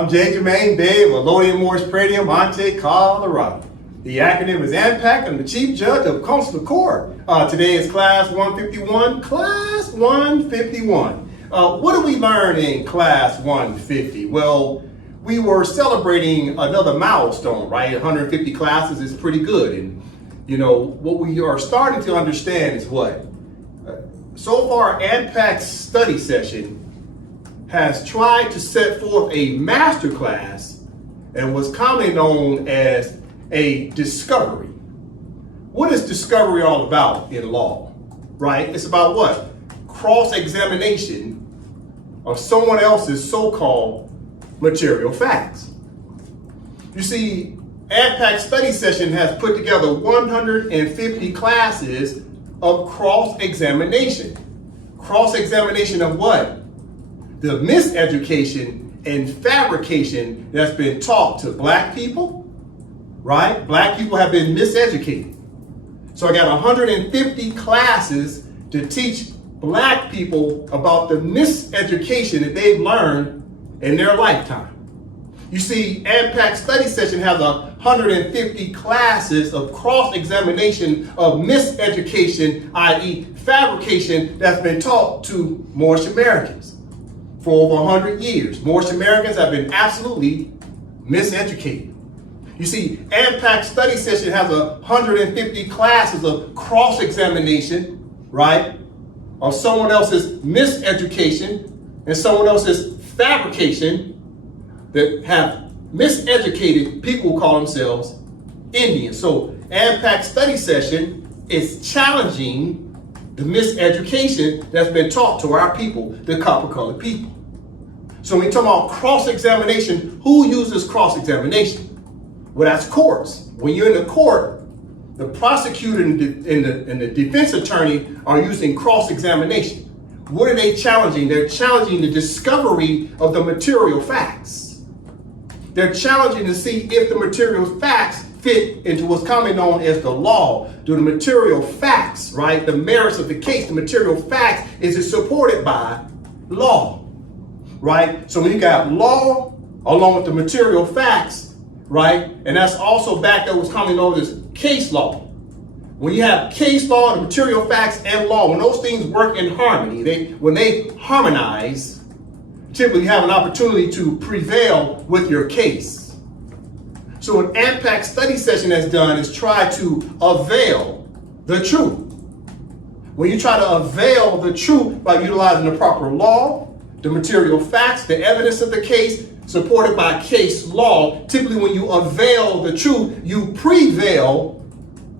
I'm J. Jermaine Bay of Elodian Moorish States, Monte, Colorado. The acronym is AMPAC. I'm the Chief Judge of Consular Court. Today is Class 151. Class 151. What did we learn in Class 150? Well, we were celebrating another milestone, right? 150 classes is pretty good. And, you know, what we are starting to understand is what? So far, AMPAC's study session has tried to set forth a master class and what's commonly known as a discovery. What is discovery all about in law, right? It's about what? Cross-examination of someone else's so-called material facts. You see, AMPAC study session has put together 150 classes of cross-examination. Cross-examination of what? The miseducation and fabrication that's been taught to black people, right? Black people have been miseducated. So I got 150 classes to teach black people about the miseducation that they've learned in their lifetime. You see, AMPAC study session has 150 classes of cross-examination of miseducation, i.e. fabrication, that's been taught to Moorish Americans. For over 100 years, Moorish Americans have been absolutely miseducated. You see, AMPAC study session has 150 classes of cross-examination, right, of someone else's miseducation and someone else's fabrication that have miseducated people who call themselves Indians. So AMPAC study session is challenging the miseducation that's been taught to our people, the copper-colored people. So when we talk about cross-examination, who uses cross-examination? Well, that's courts. When you're in the court, the prosecutor and the defense attorney are using cross-examination. What are they challenging? They're challenging the discovery of the material facts. They're challenging to see if the material facts fit into what's commonly known as the law. Do the material facts, right? The merits of the case, the material facts, is it supported by law, right? So when you got law along with the material facts, right? And that's also backed up what's commonly known as case law. When you have case law, the material facts, and law, when those things work in harmony, when they harmonize, typically you have an opportunity to prevail with your case. So what AMPAC study session has done is try to avail the truth. When you try to avail the truth by utilizing the proper law, the material facts, the evidence of the case, supported by case law, typically when you avail the truth, you prevail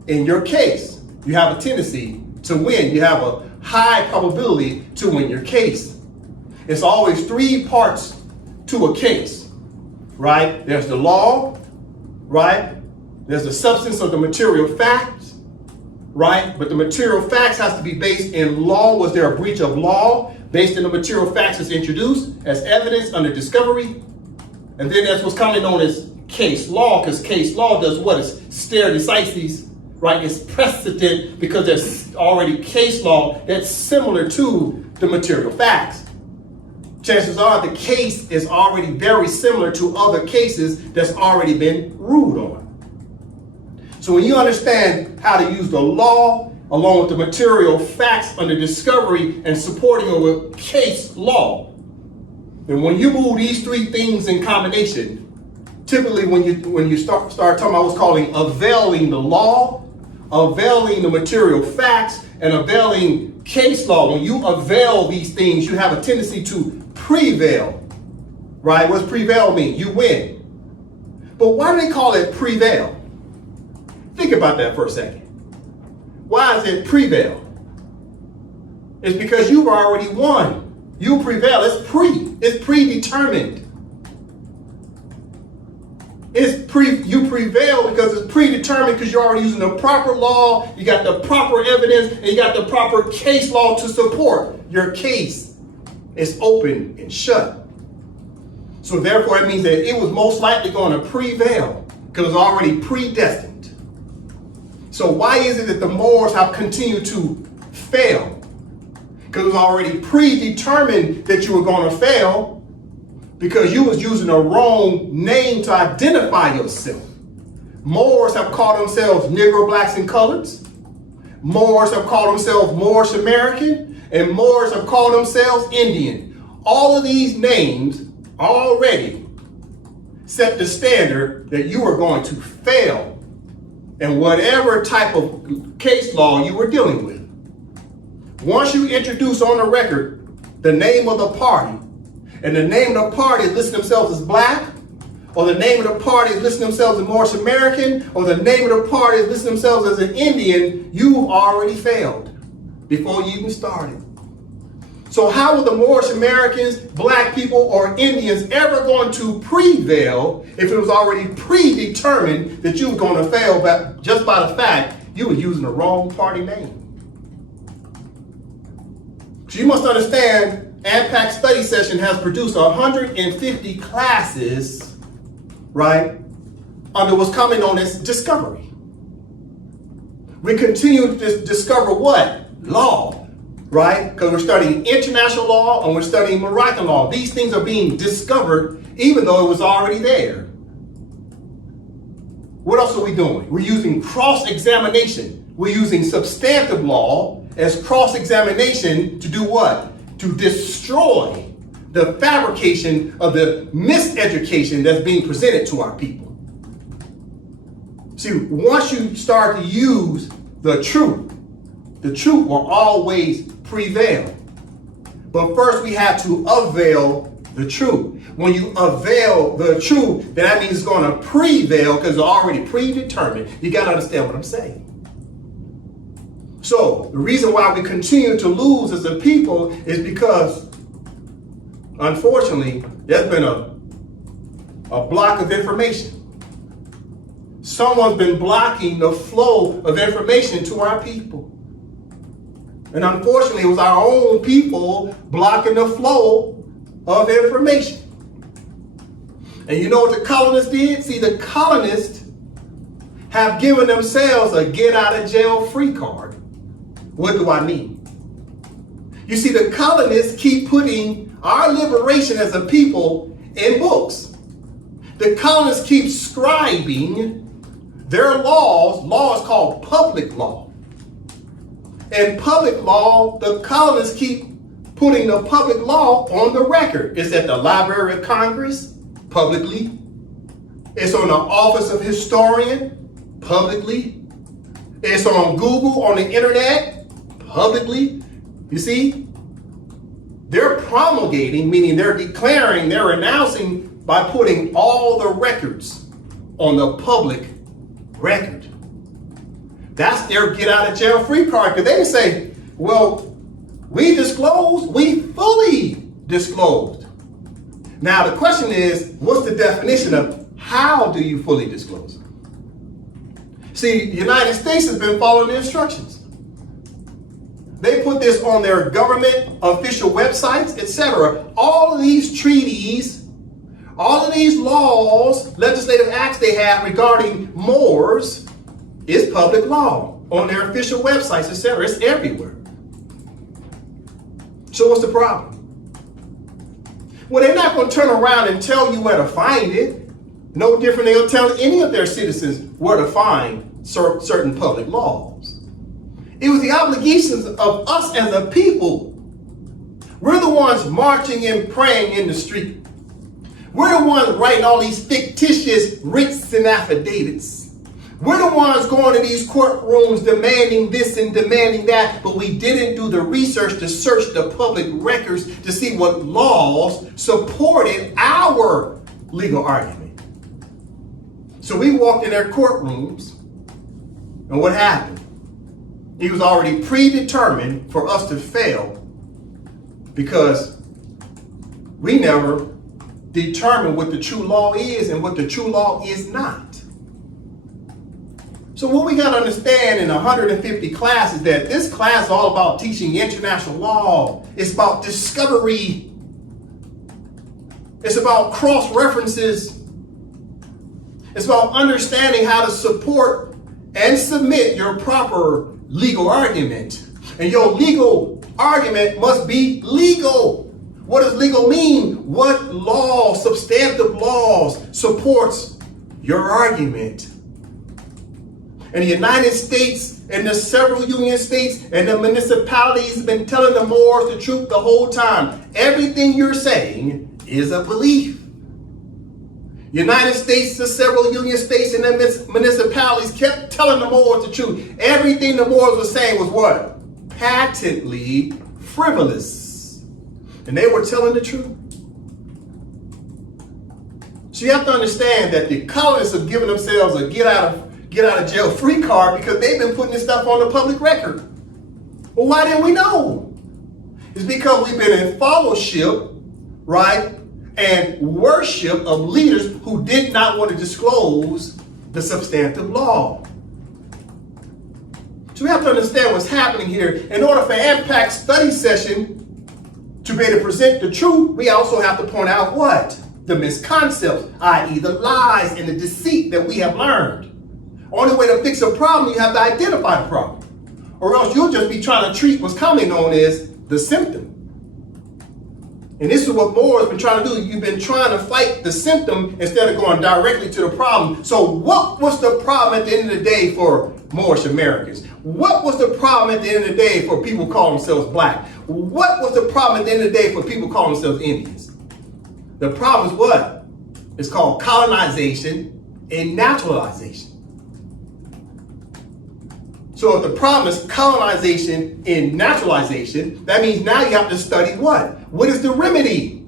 in your case. You have a tendency to win. You have a high probability to win your case. It's always three parts to a case, right? There's the law, right? There's the substance of the material facts, right? But the material facts has to be based in law. Was there a breach of law based in the material facts that's introduced as evidence under discovery? And then that's what's commonly known as case law, because case law does what? It's stare decisis, right? It's precedent because there's already case law that's similar to the material facts. Chances are the case is already very similar to other cases that's already been ruled on. So when you understand how to use the law along with the material facts under discovery and supporting over case law, then when you move these three things in combination, typically when you start talking about what's called availing the law, availing the material facts, and availing case law, when you avail these things, you have a tendency to prevail, right? What does prevail mean? You win. But why do they call it prevail? Think about that for a second. Why is it prevail? It's because you've already won. You prevail. It's predetermined. You prevail because it's predetermined because you're already using the proper law, you got the proper evidence, and you got the proper case law to support your case. It's open and shut. So therefore it means that it was most likely going to prevail because it was already predestined. So why is it that the Moors have continued to fail? Because it was already predetermined that you were going to fail. because you was using the wrong name to identify yourself. Moors have called themselves Negro, Blacks, and Coloreds. Moors have called themselves Moorish American, and Moors have called themselves Indian. All of these names already set the standard that you are going to fail in whatever type of case law you were dealing with. Once you introduce on the record the name of the party, and the name of the party listing themselves as black, or the name of the party listing themselves as Moorish American, or the name of the party listing themselves as an Indian, you've already failed before you even started. So how are the Moorish Americans, black people, or Indians ever going to prevail if it was already predetermined that you were going to fail just by the fact you were using the wrong party name? So you must understand, AMPAC study session has produced 150 classes, right, under what's coming known as discovery. We continue to discover what? Law, right? Because we're studying international law and we're studying Moroccan law. These things are being discovered even though it was already there. What else are we doing? We're using cross-examination. We're using substantive law as cross-examination to do what? To destroy the fabrication of the miseducation that's being presented to our people. See, once you start to use the truth will always prevail. But first we have to avail the truth. When you avail the truth, then that means it's going to prevail because it's already predetermined. You got to understand what I'm saying. So the reason why we continue to lose as a people is because, unfortunately, there's been a block of information. Someone's been blocking the flow of information to our people. And unfortunately, it was our own people blocking the flow of information. And you know what the colonists did? See, the colonists have given themselves a get out of jail free card. What do I mean? You see, the colonists keep putting our liberation as a people in books. The colonists keep scribing their laws called public law. And public law, the colonists keep putting the public law on the record. It's at the Library of Congress, publicly. It's on the Office of Historian, publicly. It's on Google, on the internet, publicly. You see, they're promulgating, meaning they're declaring, they're announcing by putting all the records on the public record. That's their get out of jail free card. Because they can say, well, we disclosed, we fully disclosed. Now the question is, what's the definition of how do you fully disclose? See, the United States has been following the instructions. They put this on their government official websites, etc. All of these treaties, all of these laws, legislative acts they have regarding Moors is public law on their official websites, etc. It's everywhere. So what's the problem? Well, they're not going to turn around and tell you where to find it. No different than they'll tell any of their citizens where to find certain public laws. It was the obligations of us as a people. We're the ones marching and praying in the street. We're the ones writing all these fictitious writs and affidavits. We're the ones going to these courtrooms demanding this and demanding that, but we didn't do the research to search the public records to see what laws supported our legal argument. So we walked in their courtrooms, and what happened? It was already predetermined for us to fail because we never determined what the true law is and what the true law is not. So what we got to understand in 150 classes that this class is all about teaching international law. It's about discovery. It's about cross-references. It's about understanding how to support and submit your proper legal argument. And your legal argument must be legal. What does legal mean? What law, substantive laws, supports your argument? In the United States and the several union states and the municipalities have been telling the Moors the truth the whole time. Everything you're saying is a belief. United States, the several union states and the municipalities kept telling the Moors the truth. Everything the Moors were saying was what? Patently frivolous. And they were telling the truth. So you have to understand that the colonists have given themselves a get out of jail free card because they've been putting this stuff on the public record. Well, why didn't we know? It's because we've been in fellowship, right? And worship of leaders who did not want to disclose the substantive law. So we have to understand what's happening here. In order for AMPAC study session to be able to present the truth, we also have to point out what? The misconcepts, i.e. the lies and the deceit that we have learned. Only way to fix a problem, you have to identify the problem. Or else you'll just be trying to treat what's commonly known as the symptom. And this is what Moors have been trying to do. You've been trying to fight the symptom instead of going directly to the problem. So what was the problem at the end of the day for Moorish Americans? What was the problem at the end of the day for people calling themselves black? What was the problem at the end of the day for people calling themselves Indians? The problem is what? It's called colonization and naturalization. So if the problem is colonization and naturalization, that means now you have to study what? What is the remedy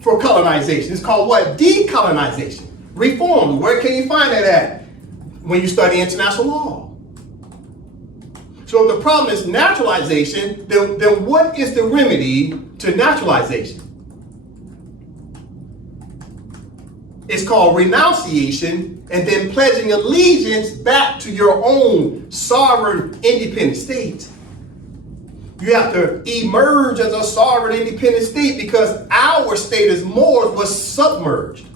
for colonization? It's called what? Decolonization. Reform. Where can you find that at? When you study international law. So if the problem is naturalization, then what is the remedy to naturalization? It's called renunciation, and then pledging allegiance back to your own sovereign independent state. You have to emerge as a sovereign independent state because our state as Moors was submerged.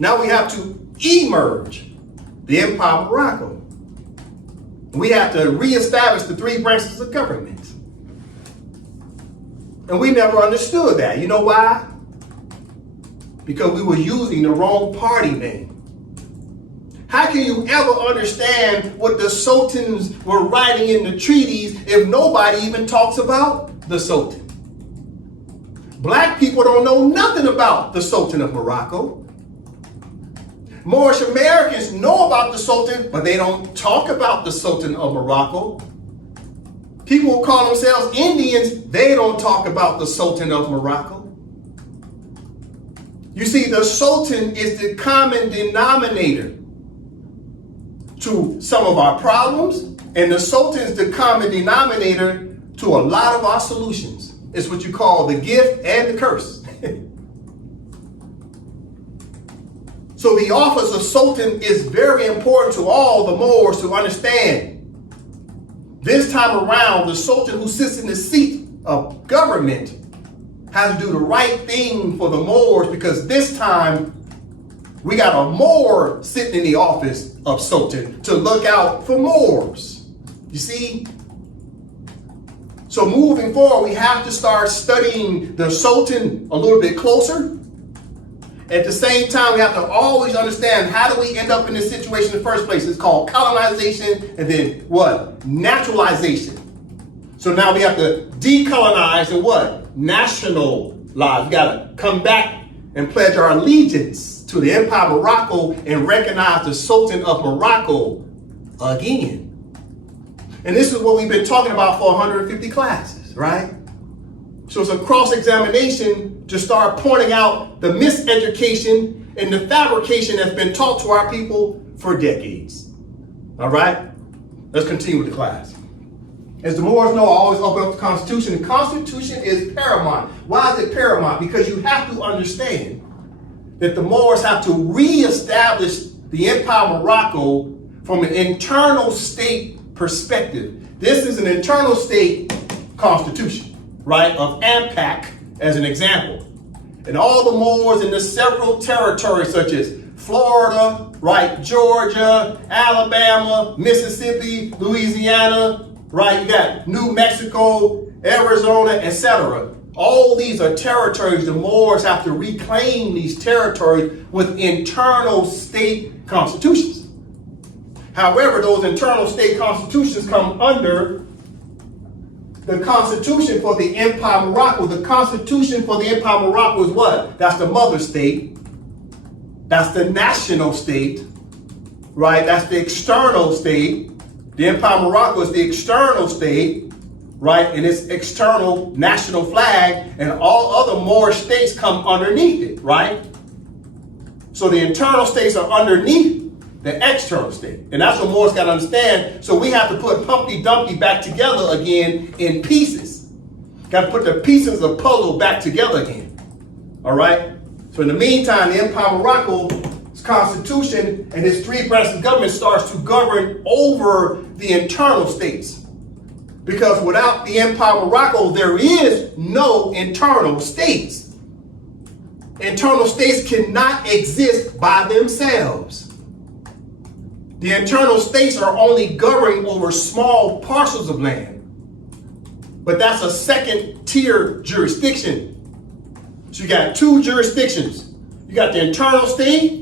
Now we have to emerge the Empire of Morocco. We have to reestablish the three branches of government. And we never understood that. You know why? Because we were using the wrong party name. How can you ever understand what the sultans were writing in the treaties if nobody even talks about the Sultan? Black people don't know nothing about the Sultan of Morocco. Moorish Americans know about the Sultan, but they don't talk about the Sultan of Morocco. People who call themselves Indians, they don't talk about the Sultan of Morocco. You see, the Sultan is the common denominator to some of our problems, and the Sultan is the common denominator to a lot of our solutions. It's what you call the gift and the curse. So the office of Sultan is very important to all the Moors to understand. This time around, the Sultan who sits in the seat of government has to do the right thing for the Moors, because this time we got a Moor sitting in the office of Sultan to look out for Moors. You see? So moving forward, we have to start studying the Sultan a little bit closer. At the same time, we have to always understand, how do we end up in this situation in the first place? It's called colonization, and then what? Naturalization. So now we have to decolonize and what? Nationalize. We got to come back and pledge our allegiance to the Empire of Morocco and recognize the Sultan of Morocco again. And this is what we've been talking about for 150 classes, right? So it's a cross-examination to start pointing out the miseducation and the fabrication that's been taught to our people for decades. All right? Let's continue with the class. As the Moors know, I always open up the Constitution. The Constitution is paramount. Why is it paramount? Because you have to understand that the Moors have to reestablish the Empire of Morocco from an internal state perspective. This is an internal state constitution, right, of AMPAC as an example. And all the Moors in the several territories such as Florida, right, Georgia, Alabama, Mississippi, Louisiana, right, you got New Mexico, Arizona, etc. All these are territories. The Moors have to reclaim these territories with internal state constitutions. However, those internal state constitutions come under the Constitution for the Empire of Morocco. The Constitution for the Empire of Morocco is what? That's the mother state. That's the national state, right? That's the external state. The Empire of Morocco is the external state, right? And its external national flag, and all other Moorish states come underneath it, right? So the internal states are underneath the external state. And that's what Moors got to understand. So we have to put Humpty Dumpty back together again in pieces. Got to put the pieces of the puzzle back together again. All right? So in the meantime, the Empire of Morocco's constitution and its three branches of government starts to govern over the internal states. Because without the Empire of Morocco, there is no internal states. Internal states cannot exist by themselves. The internal states are only governing over small parcels of land. But that's a second tier jurisdiction. So you got two jurisdictions. You got the internal state,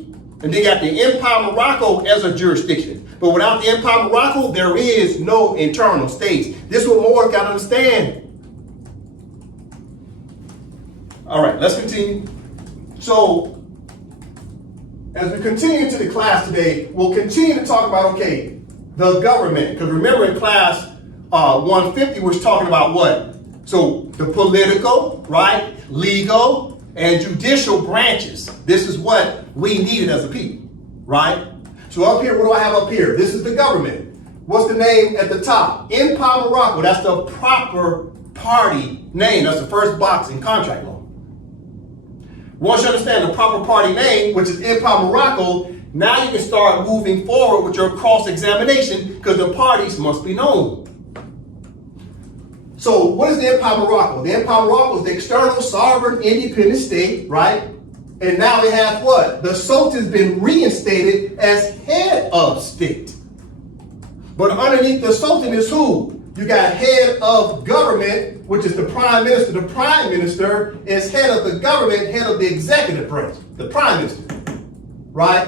and then you got the Empire of Morocco as a jurisdiction. But without the Empire of Morocco, there is no internal states. This is what Moors got to understand. All right, let's continue. So, as we continue into the class today, we'll continue to talk about, okay, the government. Because remember in class 150, we're talking about what? So, the political, right, legal, and judicial branches. This is what we needed as a people, right? So up here, what do I have up here? This is the government. What's the name at the top? Empire of Morocco. That's the proper party name. That's the first box in contract law. Once you understand the proper party name, which is Empire of Morocco, now you can start moving forward with your cross-examination because the parties must be known. So what is the Empire of Morocco? The Empire of Morocco is the external sovereign independent state, right? And now they have what? The Sultan's been reinstated as head of state. But underneath the Sultan is who? You got head of government, which is the prime minister. The prime minister is head of the government, head of the executive branch, the prime minister, right?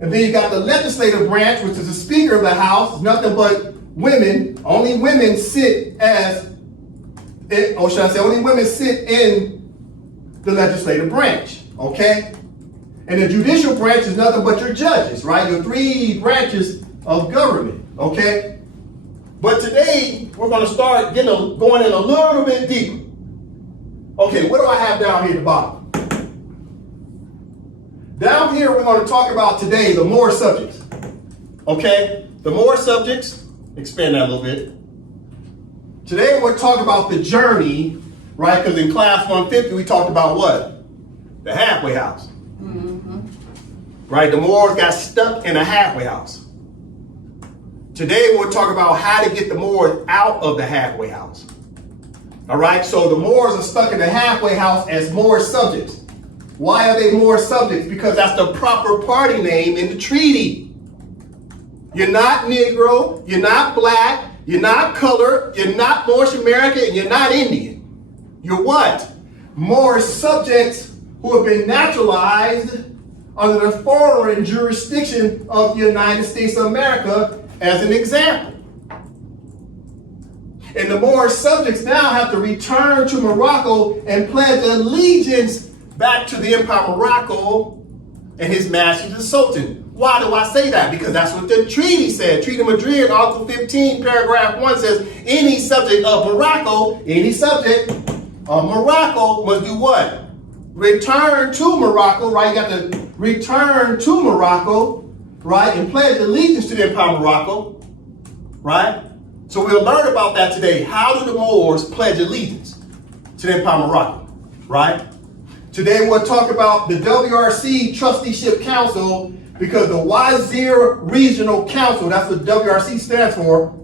And then you got the legislative branch, which is the speaker of the house, nothing but women. Only women sit as, or should I say, only women sit in the legislative branch, okay? And the judicial branch is nothing but your judges, right? Your three branches of government, okay? But today, we're going to start going in a little bit deeper. Okay, what do I have down here at the bottom? Down here, we're going to talk about today the Moorish subjects. Okay? The Moorish subjects, expand that a little bit. Today, we're talking about the journey, right? Because in class 150, we talked about what? The halfway house. Mm-hmm. Right? The Moors got stuck in a halfway house. Today, we'll talk about how to get the Moors out of the halfway house. All right, so the Moors are stuck in the halfway house as Moorish subjects. Why are they Moorish subjects? Because that's the proper party name in the treaty. You're not Negro, you're not black, you're not colored, you're not Moorish American, and you're not Indian. You're what? Moorish subjects who have been naturalized under the foreign jurisdiction of the United States of America, as an example. And the Moorish subjects now have to return to Morocco and pledge allegiance back to the Empire of Morocco and His Majesty the Sultan. Why do I say that? Because that's what the treaty said. Treaty of Madrid, Article 15, paragraph 1 says, any subject of Morocco, must do what? Return to Morocco, right? You got to return to Morocco, right, and pledge allegiance to the Empire of Morocco, right? So we'll learn about that today. How do the Moors pledge allegiance to the Empire of Morocco, right? Today we'll talk about the WRC Trusteeship Council, because the Wazir Regional Council, that's what WRC stands for,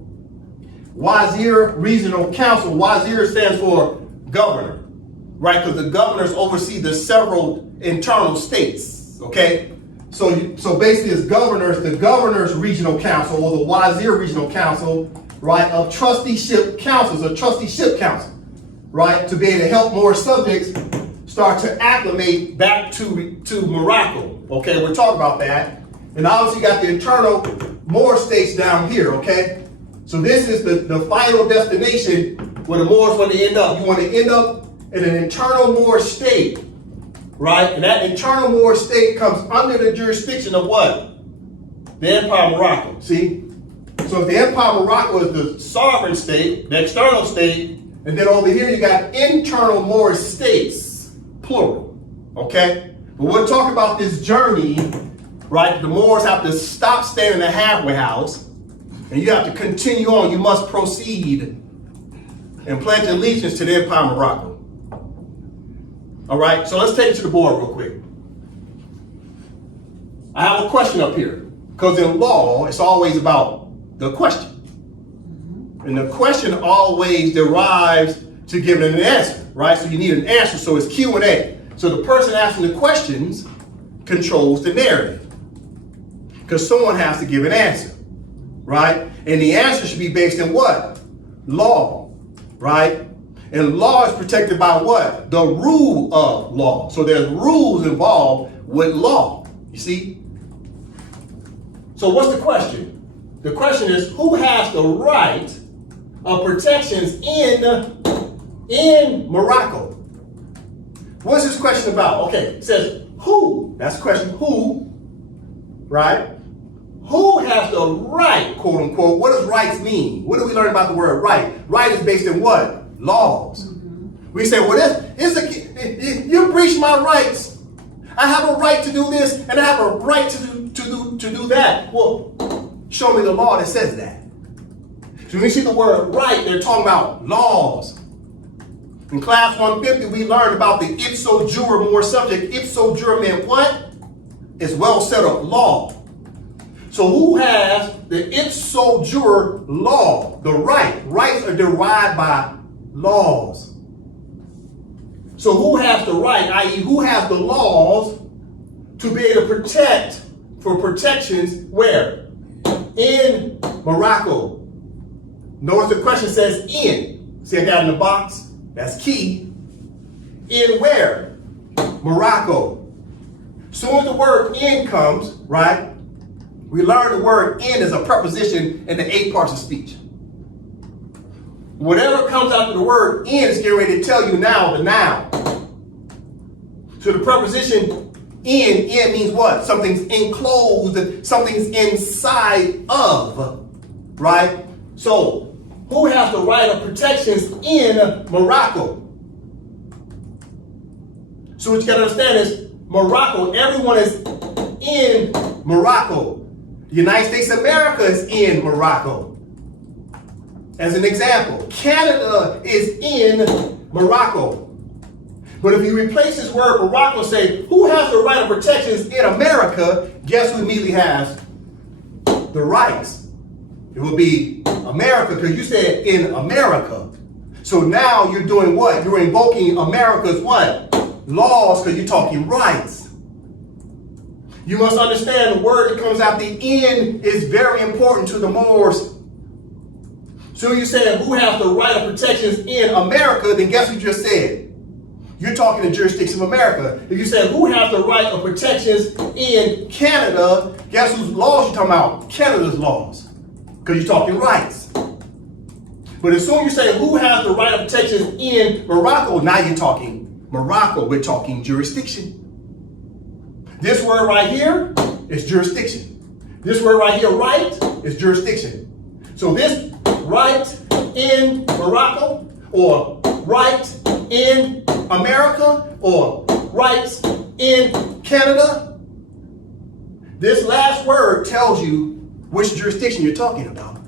Wazir Regional Council. Wazir stands for governor, right? Because the governors oversee the several internal states, okay? So basically it's governors, the Governor's Regional Council, or the Wazir Regional Council, right, of Trusteeship Councils, a Trusteeship Council. right, to be able to help Moorish subjects start to acclimate back to Morocco. Okay, we'll talk about that. And obviously you got the internal Moorish states down here, okay? So this is the final destination where the Moors want to end up. You want to end up in an internal Moorish state, right? And that internal Moorish state comes under the jurisdiction of what? The Empire of Morocco, see? So if the Empire of Morocco is the sovereign state, the external state, and then over here you got internal Moorish states, plural, okay? But we'll talk about this journey, right? The Moors have to stop staying in the halfway house, and you have to continue on. You must proceed and pledge allegiance to the Empire of Morocco. All right, so let's take it to the board real quick. I have a question up here, because in law, it's always about the question. And the question always derives to giving an answer, right? So you need an answer, so it's Q&A. So the person asking the questions controls the narrative, because someone has to give an answer, right? And the answer should be based in what? Law, right? And law is protected by what? The rule of law. So there's rules involved with law, you see? So what's the question? The question is, who has the right of protections in Morocco? What's this question about? Okay, it says who, that's the question, who, right? Who has the right, quote unquote? What does rights mean? What do we learn about the word right? Right is based in what? Laws. Mm-hmm. We say, well, you breach my rights. I have a right to do this, and I have a right to do that. Well, show me the law that says that. So when we see the word right, they're talking about laws. In class 150, we learned about the ipso jure Moorish subject. Ipso jure meant what? It's well set up law. So who has the ipso jure law, the right? Rights are derived by laws. So who has the right, i.e. who has the laws to be able to protect, for protections where? In Morocco. Notice the question says in. See I got in the box? That's key. In where? Morocco. Soon as the word in comes, right? We learn the word in is a preposition in the 8 parts of speech. Whatever comes after the word in is getting ready to tell you now the noun. So the preposition in means what? Something's enclosed, something's inside of, right? So who has the right of protections in Morocco? So what you gotta understand is Morocco, everyone is in Morocco. The United States of America is in Morocco. As an example, Canada is in Morocco. But if you replace this word Morocco, say, who has the right of protections in America? Guess who immediately has the rights? It will be America, because you said in America. So now you're doing what? You're invoking America's what? Laws, because you're talking rights. You must understand the word that comes out the end is very important to the Moors. So you said who has the right of protections in America, then guess what you just said? You're talking the jurisdiction of America. If you said who has the right of protections in Canada, guess whose laws you're talking about? Canada's laws. Because you're talking rights. But as soon as you say who has the right of protections in Morocco, now you're talking Morocco. We're talking jurisdiction. This word right here is jurisdiction. This word right here, right, is jurisdiction. So this right in Morocco, or right in America, or rights in Canada, this last word tells you which jurisdiction you're talking about.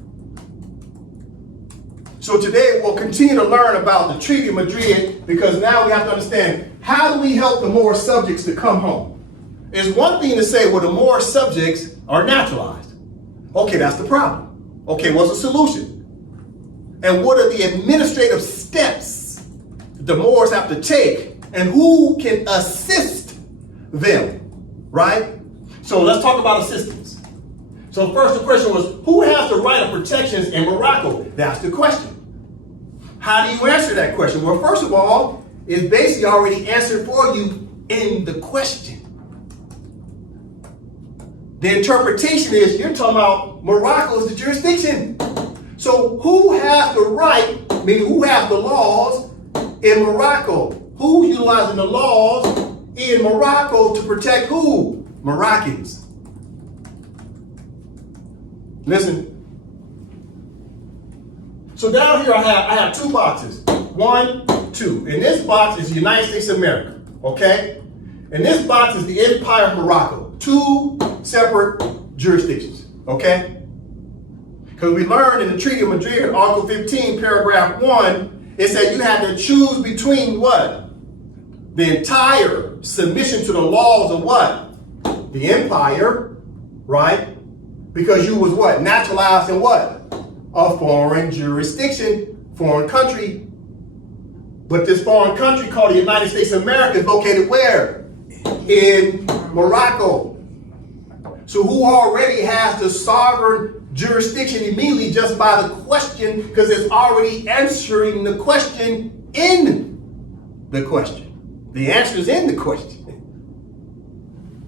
So today we'll continue to learn about the Treaty of Madrid, because now we have to understand, how do we help the Moorish subjects to come home? It's one thing to say, well, the Moorish subjects are naturalized. Okay, that's the problem. Okay, what's the solution? And what are the administrative steps that the Moors have to take, and who can assist them, right? So let's talk about assistance. So first the question was, who has the right of protections in Morocco? That's the question. How do you answer that question? Well, first of all, it's basically already answered for you in the question. The interpretation is you're talking about Morocco is the jurisdiction. So who has the right, meaning who has the laws in Morocco? Who's utilizing the laws in Morocco to protect who? Moroccans. Listen. So down here I have two boxes. 1, 2. In this box is the United States of America. Okay? And this box is the Empire of Morocco. Two separate jurisdictions. Okay? Because we learned in the Treaty of Madrid, Article 15, paragraph 1, it said you had to choose between what? The entire submission to the laws of what? The empire, right? Because you was what? Naturalized in what? A foreign jurisdiction, foreign country. But this foreign country called the United States of America is located where? In Morocco. So who already has the sovereign jurisdiction immediately just by the question, because it's already answering the question in the question. The answer is in the question.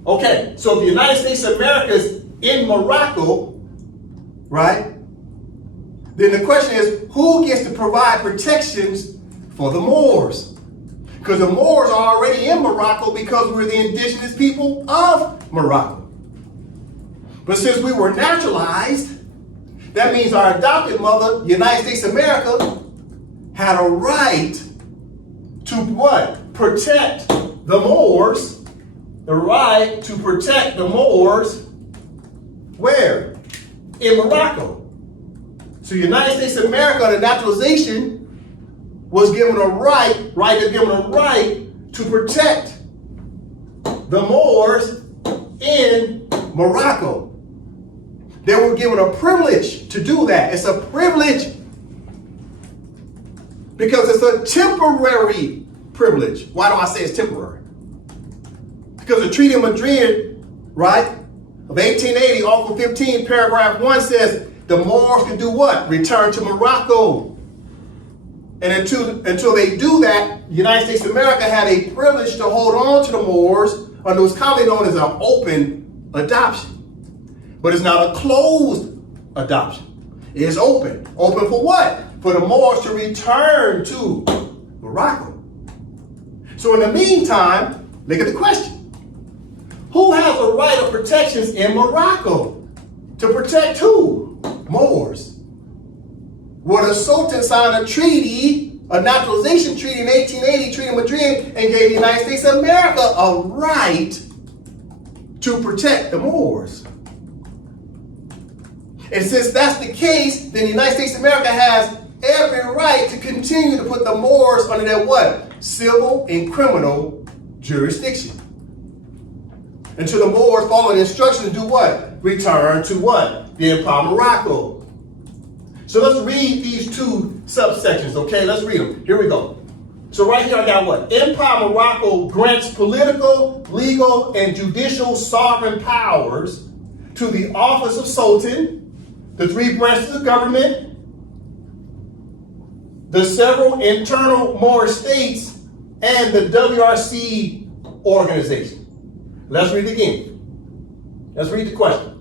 Okay, so if the United States of America is in Morocco, right? Then the question is, who gets to provide protections for the Moors? Because the Moors are already in Morocco because we're the indigenous people of Morocco. But since we were naturalized, that means our adopted mother, the United States of America, had a right to what? Protect the Moors. The right to protect the Moors. Where? In Morocco. So the United States of America, the naturalization, was given a right to protect the Moors in Morocco. They were given a privilege to do that. It's a privilege because it's a temporary privilege. Why do I say it's temporary? Because the Treaty of Madrid, right, of 1880, Article 15, paragraph 1 says the Moors can do what? Return to Morocco. And until they do that, the United States of America had a privilege to hold on to the Moors under what's commonly known as an open adoption. But it's not a closed adoption. It is open. Open for what? For the Moors to return to Morocco. So in the meantime, look at the question. Who has a right of protections in Morocco? To protect who? Moors. Well, the Sultan signed a treaty, a naturalization treaty in 1880, Treaty of Madrid, and gave the United States of America a right to protect the Moors. And since that's the case, then the United States of America has every right to continue to put the Moors under their what? Civil and criminal jurisdiction. Until the Moors follow the instructions to do what? Return to what? The Empire of Morocco. So let's read these two subsections, okay? Let's read them. Here we go. So right here I got what? Empire of Morocco grants political, legal, and judicial sovereign powers to the office of Sultan, the three branches of government, the several internal Moorish states, and the WRC organization. Let's read it again. Let's read the question.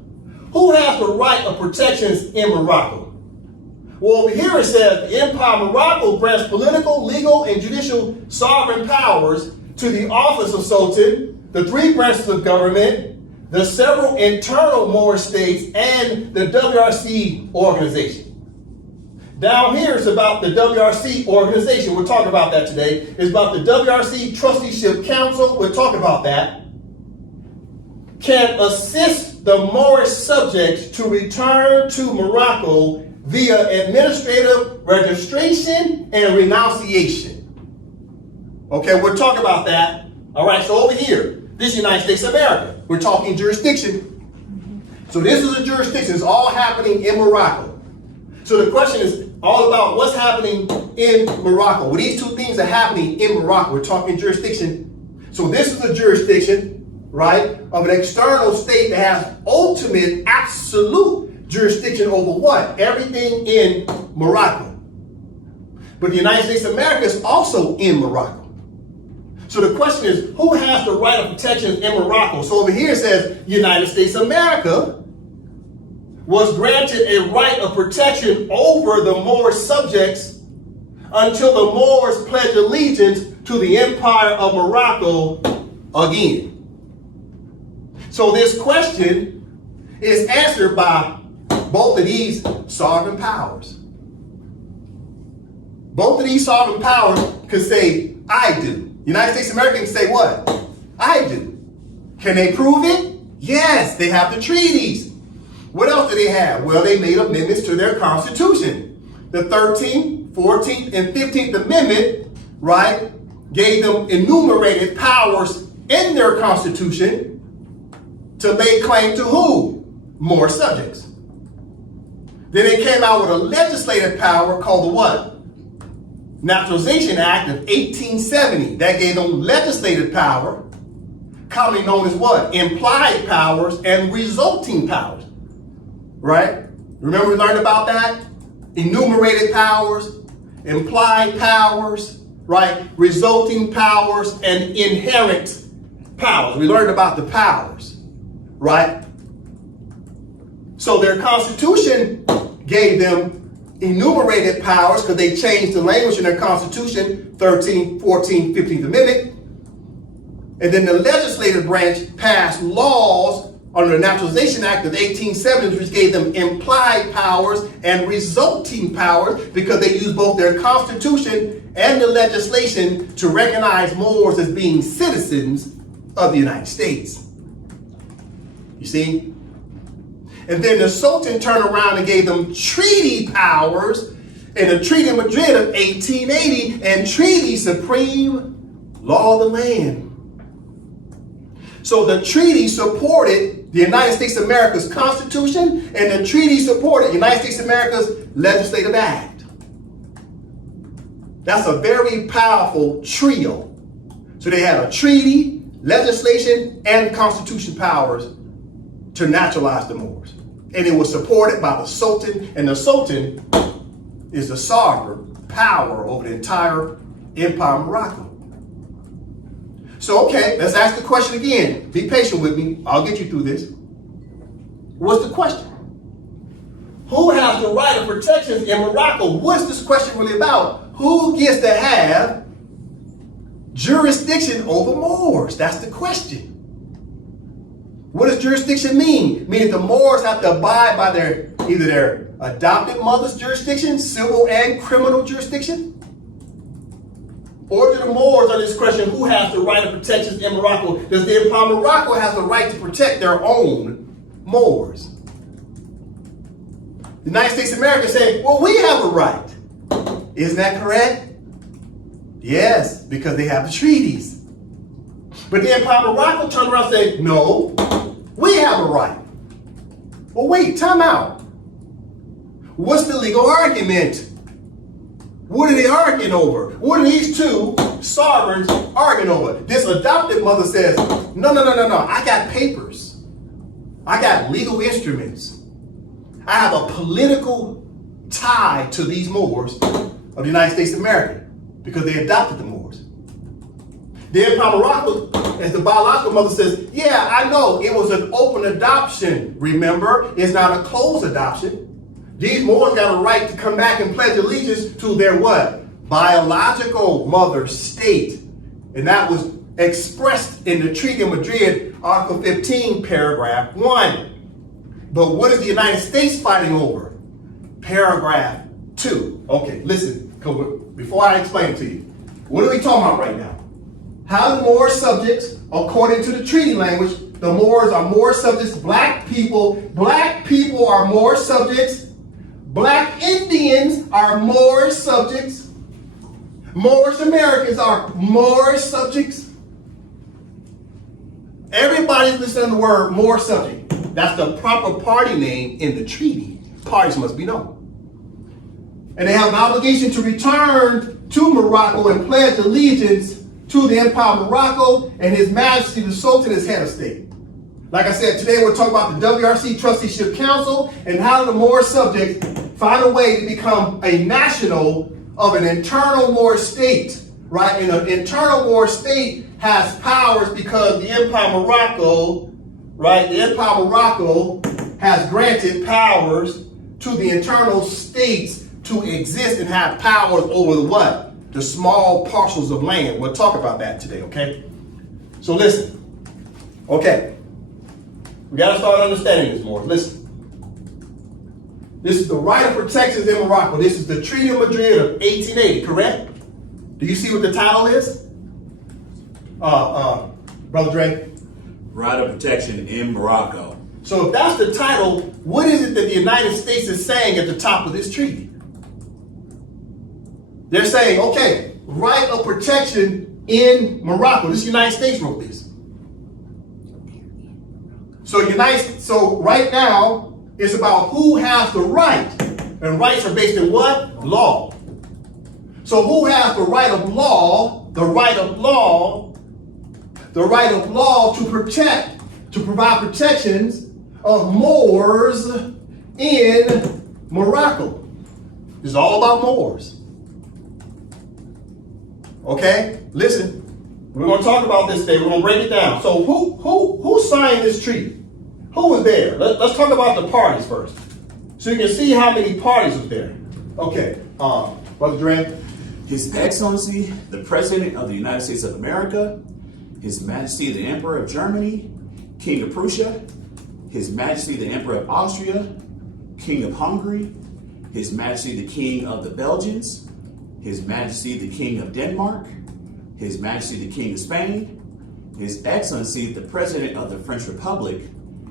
Who has the right of protections in Morocco? Well, over here it says the Empire of Morocco grants political, legal, and judicial sovereign powers to the office of Sultan, the three branches of government, the several internal Moorish states, and the WRC organization. Down here is about the WRC organization. We'll talk about that today. It's about the WRC Trusteeship Council. We'll talk about that. Can assist the Moorish subjects to return to Morocco via administrative registration and renunciation. Okay, we'll talk about that. All right, so over here, this is the United States of America. We're talking jurisdiction. So this is a jurisdiction. It's all happening in Morocco. So the question is all about what's happening in Morocco. Well, these two things are happening in Morocco. We're talking jurisdiction. So this is a jurisdiction, right, of an external state that has ultimate, absolute jurisdiction over what? Everything in Morocco. But the United States of America is also in Morocco. So the question is, who has the right of protection in Morocco? So over here it says, United States of America was granted a right of protection over the Moorish subjects until the Moors pledged allegiance to the Empire of Morocco again. So this question is answered by both of these sovereign powers. Both of these sovereign powers can say, I do. United States of America can say what? I do. Can they prove it? Yes, they have the treaties. What else do they have? Well, they made amendments to their Constitution. The 13th, 14th, and 15th Amendment, right, gave them enumerated powers in their Constitution to lay claim to who? More subjects. Then they came out with a legislative power called the what? Naturalization Act of 1870. That gave them legislative power, commonly known as what? Implied powers and resulting powers. Right? Remember we learned about that? Enumerated powers, implied powers, right? Resulting powers and inherent powers. We learned about the powers, right? So their Constitution gave them enumerated powers because they changed the language in their Constitution, 13th, 14th, 15th Amendment. And then the legislative branch passed laws under the Naturalization Act of 1870, which gave them implied powers and resulting powers because they used both their Constitution and the legislation to recognize Moors as being citizens of the United States. You see? And then the Sultan turned around and gave them treaty powers in the Treaty of Madrid of 1880 and treaty supreme law of the land. So the treaty supported the United States of America's Constitution, and the treaty supported the United States of America's Legislative Act. That's a very powerful trio. So they had a treaty, legislation, and constitution powers to naturalize the Moors. And it was supported by the Sultan, and the Sultan is the sovereign power over the entire Empire of Morocco. So, okay, let's ask the question again. Be patient with me. I'll get you through this. What's the question? Who has the right of protection in Morocco? What's this question really about? Who gets to have jurisdiction over Moors? That's the question. What does jurisdiction mean? Meaning the Moors have to abide by either their adopted mother's jurisdiction, civil and criminal jurisdiction? Or do the Moors, on this question, who has the right of protection in Morocco? Does the Empire of Morocco have the right to protect their own Moors? The United States of America say, well, we have a right. Isn't that correct? Yes, because they have the treaties. But the Empire of Morocco turned around and said, no, we have a right. Well, wait, time out. What's the legal argument? What are they arguing over? What are these two sovereigns arguing over? This adopted mother says, no, I got papers. I got legal instruments. I have a political tie to these Moors of the United States of America because they adopted the Moors. The Empire of Morocco, as the biological mother says, yeah, I know it was an open adoption. Remember, it's not a closed adoption. These Moors got a right to come back and pledge allegiance to their what? Biological mother state. And that was expressed in the Treaty of Madrid, Article 15, paragraph 1. But what is the United States fighting over? Paragraph 2. Okay, listen, before I explain it to you. What are we talking about right now? How the Moor subjects, according to the treaty language, the Moors are Moor subjects, black people are Moor subjects, Black Indians are Moorish subjects. Moorish Americans are Moorish subjects. Everybody's listening to the word Moor subject. That's the proper party name in the treaty. Parties must be known. And they have an obligation to return to Morocco and pledge allegiance to the Empire of Morocco and His Majesty the Sultan as head of state. Like I said, today we're talking about the WRC Trusteeship Council and how the Moor subjects find a way to become a national of an internal Moorish state, right? And an internal Moorish state has powers because the Empire of Morocco, right? The Empire of Morocco has granted powers to the internal states to exist and have powers over the what? The small parcels of land. We'll talk about that today, okay? So listen, okay. We got to start understanding this more. Listen. This is the right of protections in Morocco. This is the Treaty of Madrid of 1880, correct? Do you see what the title is? Brother Dre? Right of protection in Morocco. So if that's the title, what is it that the United States is saying at the top of this treaty? They're saying, okay, right of protection in Morocco. This United States wrote this. So right now, it's about who has the right. And rights are based in what? Law. So who has the right of law, the right of law to protect, to provide protections of Moors in Morocco. It's all about Moors. Okay, listen. We're going to talk about this today. We're going to break it down. So who signed this treaty? Who was there? Let's talk about the parties first, so you can see how many parties was there. Okay, Brother Dre. His Excellency, the President of the United States of America, His Majesty the Emperor of Germany, King of Prussia, His Majesty the Emperor of Austria, King of Hungary, His Majesty the King of the Belgians, His Majesty the King of Denmark, His Majesty the King of Spain, His Excellency the President of the French Republic,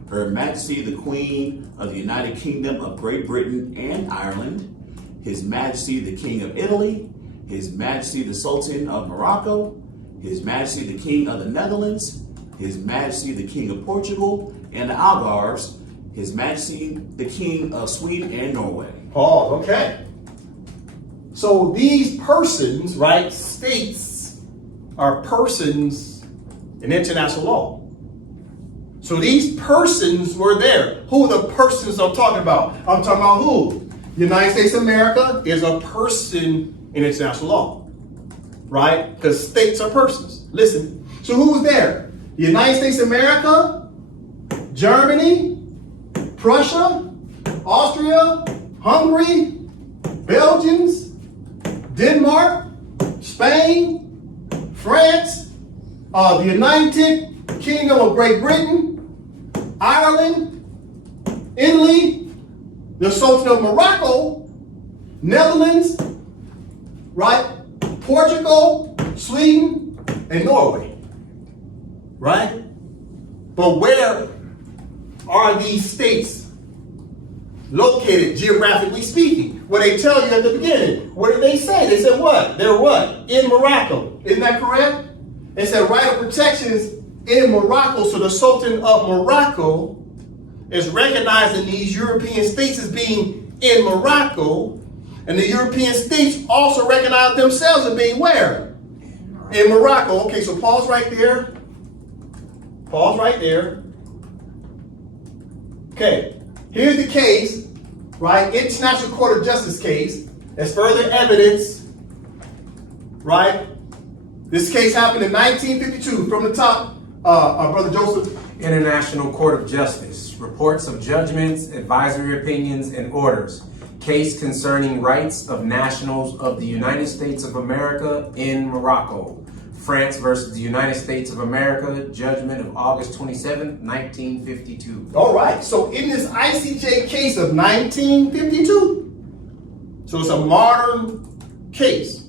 Her Majesty the Queen of the United Kingdom of Great Britain and Ireland, His Majesty the King of Italy, His Majesty the Sultan of Morocco, His Majesty the King of the Netherlands, His Majesty the King of Portugal and the Algarves, His Majesty the King of Sweden and Norway. Oh, okay. So these persons, right, states are persons in international law. So these persons were there. Who are the persons I'm talking about? I'm talking about who? United States of America is a person in international law, right? Because states are persons. Listen. So who was there? The United States of America, Germany, Prussia, Austria, Hungary, Belgians, Denmark, Spain, France, the United Kingdom of Great Britain, Ireland, Italy, the Sultan of Morocco, Netherlands, right? Portugal, Sweden, and Norway, right? But where are these states located geographically speaking? Well, they tell you at the beginning. What did they say? They said what? They're what? In Morocco. Isn't that correct? They said right of protections in Morocco. So the Sultan of Morocco is recognizing these European states as being in Morocco. And the European states also recognize themselves as being where? In Morocco. Okay, so pause right there. Pause right there. Okay, here's the case, right? International Court of Justice case. As further evidence, right? This case happened in 1952. From the top, Brother Joseph. International Court of Justice. Reports of judgments, advisory opinions, and orders. Case concerning rights of nationals of the United States of America in Morocco. France versus the United States of America, judgment of August 27, 1952. All right, so in this ICJ case of 1952, so it's a modern case.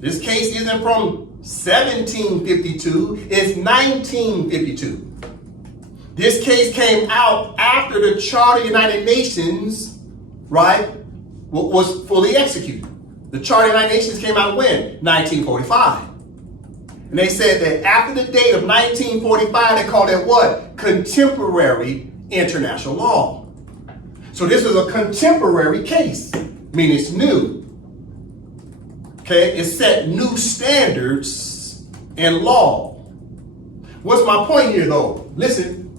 This case isn't from 1752, it's 1952. This case came out after the Charter of the United Nations, right, was fully executed. The Charter of the United Nations came out when? 1945. And they said that after the date of 1945, they called it what? Contemporary international law. So this is a contemporary case, meaning it's new. Okay, it set new standards in law. What's my point here though? Listen,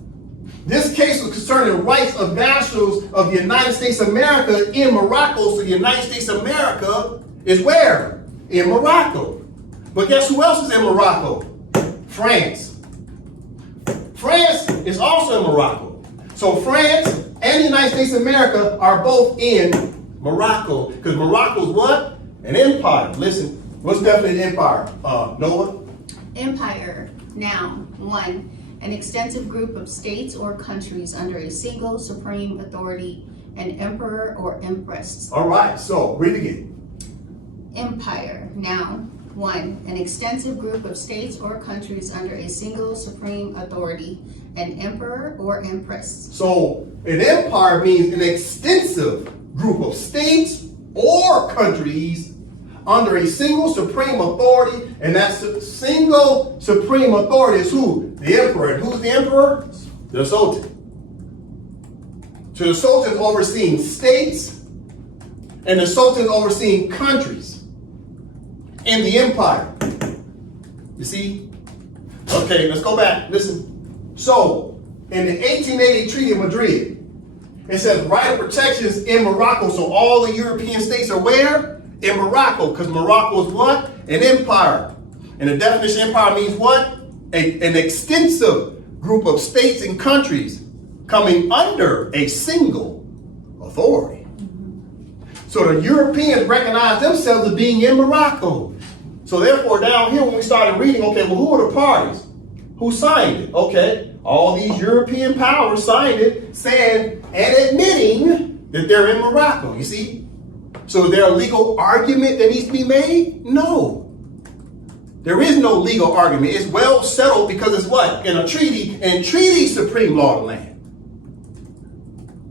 this case was concerning rights of nationals of the United States of America in Morocco. So the United States of America is where? In Morocco. But guess who else is in Morocco? France. France is also in Morocco. So France and the United States of America are both in Morocco. Because Morocco is what? An empire. Listen, what's definitely an empire? Noah? Empire, noun, 1. An extensive group of states or countries under a single supreme authority, an emperor or empress. All right, so read again. Empire, noun, 1. An extensive group of states or countries under a single supreme authority, an emperor or empress. So an empire means an extensive group of states or countries under a single supreme authority, and that single supreme authority is who? The emperor. And who's the emperor? The Sultan. So the Sultan is overseeing states, and the Sultan is overseeing countries in the empire. You see? Okay, let's go back. Listen. So, in the 1880 Treaty of Madrid, it says right of protections in Morocco. So all the European states are where? In Morocco, because Morocco is what? An empire. And the definition of empire means what? An extensive group of states and countries coming under a single authority. So the Europeans recognize themselves as being in Morocco. So therefore, down here when we started reading, okay, well, who are the parties? Who signed it? Okay, all these European powers signed it, saying and admitting that they're in Morocco, you see? So is there a legal argument that needs to be made? No. There is no legal argument. It's well settled because it's what? In a treaty, and treaty supreme law of the land.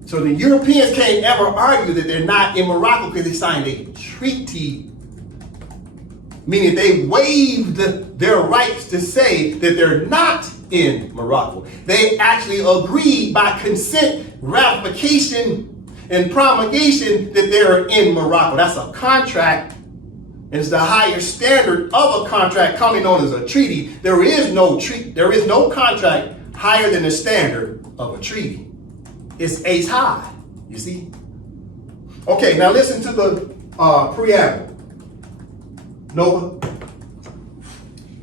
So the Europeans can't ever argue that they're not in Morocco because they signed a treaty. Meaning they waived their rights to say that they're not in Morocco. They actually agreed by consent, ratification, and promulgation that they're in Morocco. That's a contract, and it's the higher standard of a contract commonly known as a treaty. There is no contract higher than the standard of a treaty. It's ace high, you see? Okay, now listen to the preamble. Nova?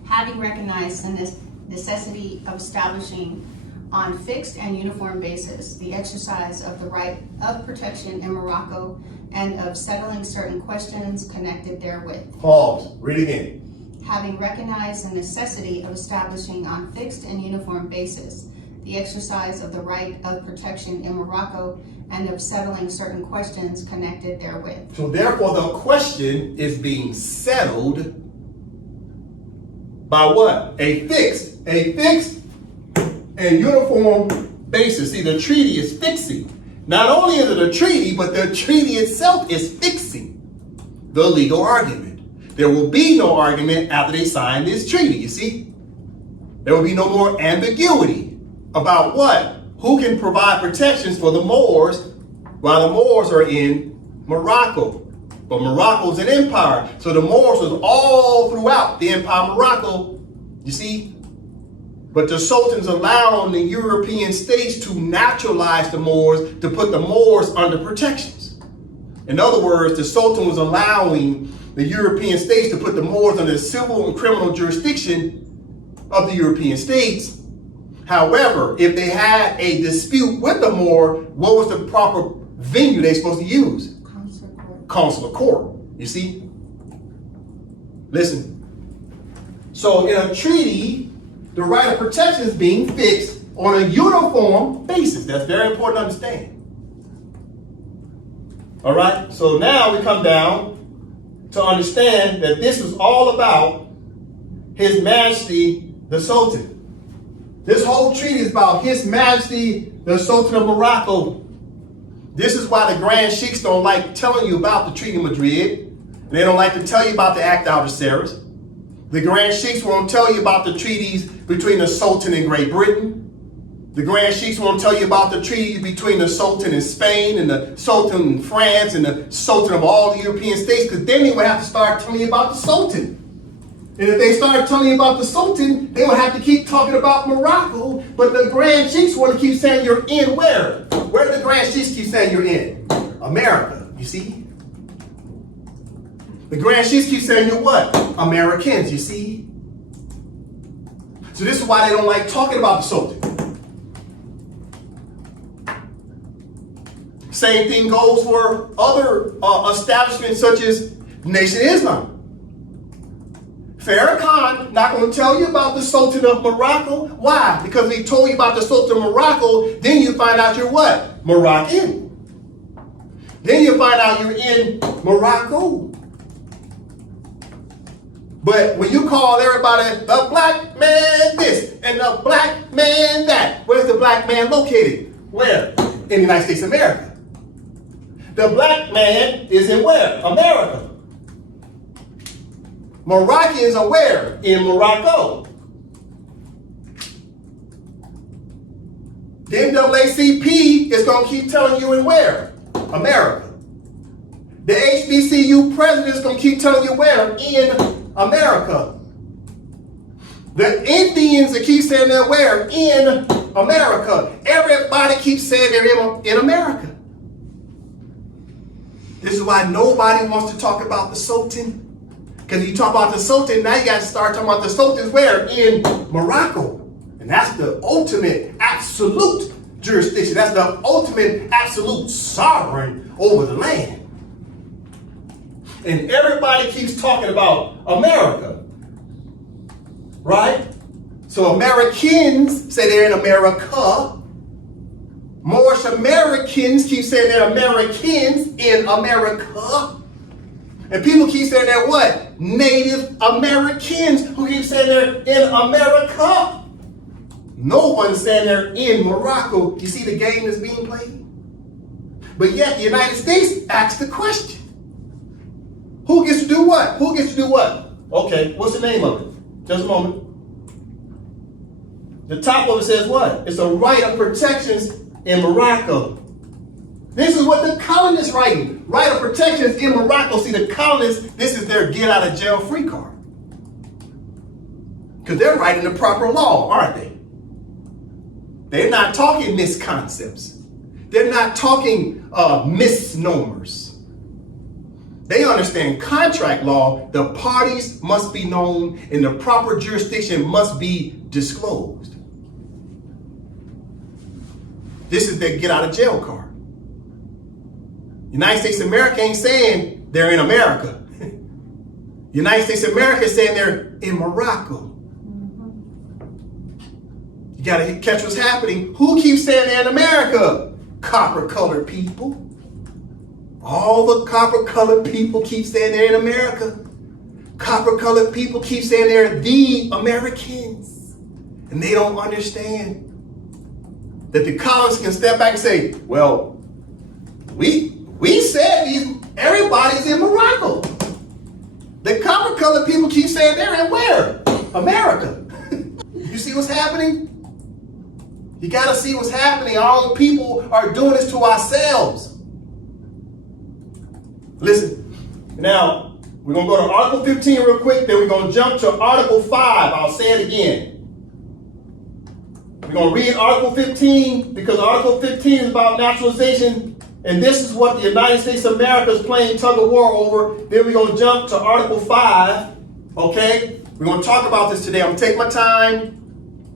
Having recognized the necessity of establishing on fixed and uniform basis the exercise of the right of protection in Morocco and of settling certain questions connected therewith. Pause. Read again. Having recognized the necessity of establishing on fixed and uniform basis the exercise of the right of protection in Morocco and of settling certain questions connected therewith. So therefore the question is being settled by what? A fixed and uniform basis. See, the treaty is fixing. Not only is it a treaty, but the treaty itself is fixing the legal argument. There will be no argument after they sign this treaty, you see? There will be no more ambiguity about what? Who can provide protections for the Moors while the Moors are in Morocco. But Morocco is an empire, so the Moors was all throughout the Empire of Morocco, you see? But the Sultan's allowing the European states to naturalize the Moors, to put the Moors under protections. In other words, the Sultan was allowing the European states to put the Moors under the civil and criminal jurisdiction of the European states. However, if they had a dispute with the Moor, what was the proper venue they're supposed to use? Consular court, you see? Listen. So in a treaty, the right of protection is being fixed on a uniform basis. That's very important to understand. All right, so now we come down to understand that this is all about His Majesty the Sultan. This whole treaty is about His Majesty the Sultan of Morocco. This is why the Grand Sheiks don't like telling you about the Treaty of Madrid. And they don't like to tell you about the Act Algeciras. The Grand Sheiks won't tell you about the treaties between the Sultan and Great Britain. The Grand Sheiks won't tell you about the treaties between the Sultan in Spain and the Sultan in France and the Sultan of all the European states, because then they would have to start telling you about the Sultan. And if they start telling you about the Sultan, they would have to keep talking about Morocco, but the Grand Sheiks want to keep saying you're in where? Where do the Grand Sheiks keep saying you're in? America, you see? The Grand Chiefs keep saying you're what? Americans, you see? So this is why they don't like talking about the Sultan. Same thing goes for other establishments such as Nation of Islam. Farrakhan not going to tell you about the Sultan of Morocco. Why? Because if he told you about the Sultan of Morocco, then you find out you're what? Moroccan. Then you find out you're in Morocco. But when you call everybody the black man this and the black man that, where's the black man located? Where? In the United States of America. The black man is in where? America. Moroccans are where? In Morocco. The NAACP is going to keep telling you in where? America. The HBCU president is going to keep telling you where? In America. The Indians that keep saying they're where? In America. Everybody keeps saying they're in America. This is why nobody wants to talk about the Sultan. Because you talk about the Sultan, now you got to start talking about the Sultan's where? In Morocco. And that's the ultimate absolute jurisdiction. That's the ultimate absolute sovereign over the land. And everybody keeps talking about America. Right? So Americans say they're in America. Moorish Americans keep saying they're Americans in America. And people keep saying they're what? Native Americans who keep saying they're in America. No one's saying they're in Morocco. You see the game that's being played? But yet the United States asks the question. Who gets to do what? Who gets to do what? Okay, what's the name of it? Just a moment. The top of it says what? It's a right of protections in Morocco. This is what the colonists writing. Right of protections in Morocco. See, the colonists, this is their get out of jail free card. Because they're writing the proper law, aren't they? They're not talking misconcepts. They're not talking misnomers. They understand contract law. The parties must be known and the proper jurisdiction must be disclosed. This is their get out of jail card. United States of America ain't saying they're in America. United States of America is saying they're in Morocco. You gotta catch what's happening. Who keeps saying they're in America? Copper-colored people. All the copper-colored people keep saying they're in America. Copper-colored people keep saying they're the Americans. And they don't understand that the colonists can step back and say, well, we said everybody's in Morocco. The copper-colored people keep saying they're in where? America. You see what's happening? You got to see what's happening. Our own people are doing this to ourselves. Listen, now we're going to go to Article 15 real quick, then we're going to jump to Article 5. I'll say it again. We're going to read Article 15 because Article 15 is about naturalization, and this is what the United States of America is playing tug of war over. Then we're going to jump to Article 5, okay? We're going to talk about this today. I'm going to take my time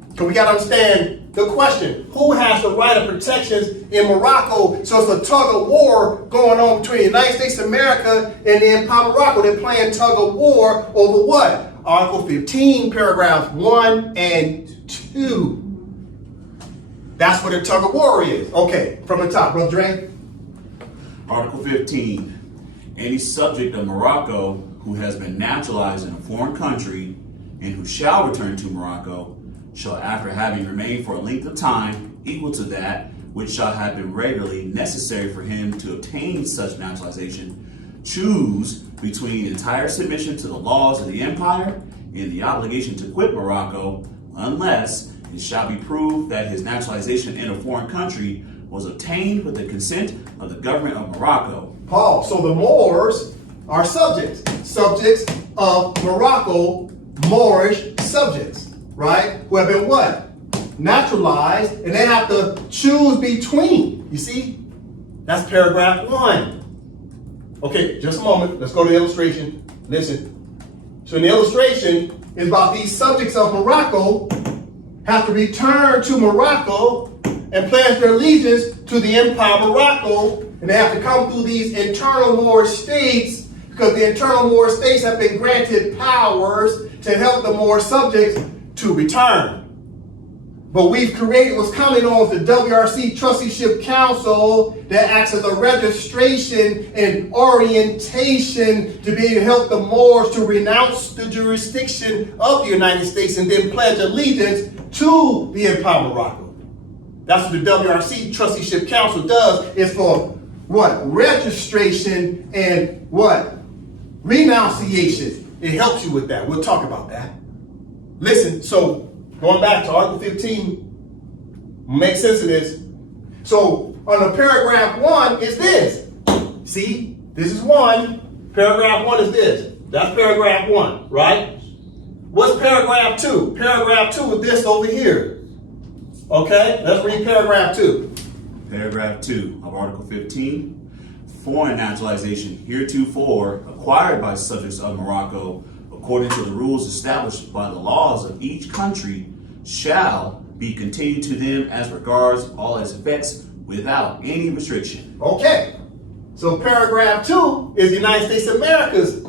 because we got to understand the question. Who has the right of protections in Morocco? So it's a tug of war going on between the United States of America and the Empire of Morocco. They're playing tug of war over what? Article 15, paragraphs 1 and 2. That's what a tug of war is. Okay, from the top, Brother Dre. Article 15. Any subject of Morocco who has been naturalized in a foreign country and who shall return to Morocco shall, after having remained for a length of time equal to that which shall have been regularly necessary for him to obtain such naturalization, choose between entire submission to the laws of the empire and the obligation to quit Morocco, unless it shall be proved that his naturalization in a foreign country was obtained with the consent of the government of Morocco. Paul, so the Moors are subjects of Morocco, Moorish subjects, right? Who have been what? Naturalized, and they have to choose between. You see? That's paragraph 1. Okay, just a moment. Let's go to the illustration. Listen. So in the illustration is about these subjects of Morocco have to return to Morocco and pledge their allegiance to the Empire of Morocco, and they have to come through these internal Moorish states because the internal Moorish states have been granted powers to help the Moorish subjects to return. But we've created what's coming on the WRC Trusteeship Council that acts as a registration and orientation to be able to help the Moors to renounce the jurisdiction of the United States and then pledge allegiance to the Empire of Morocco. That's what the WRC Trusteeship Council does, is for what? Registration and what? Renunciation. It helps you with that. We'll talk about that. Listen, so going back to Article 15, make sense of this. So under paragraph 1 is this. See, this is 1. Paragraph 1 is this. That's paragraph 1, right? What's paragraph 2? Paragraph 2 is this over here. Okay, let's read paragraph 2. Paragraph 2 of Article 15. Foreign naturalization heretofore acquired by subjects of Morocco according to the rules established by the laws of each country shall be continued to them as regards all its effects without any restriction. Okay, so paragraph 2 is the United States of America's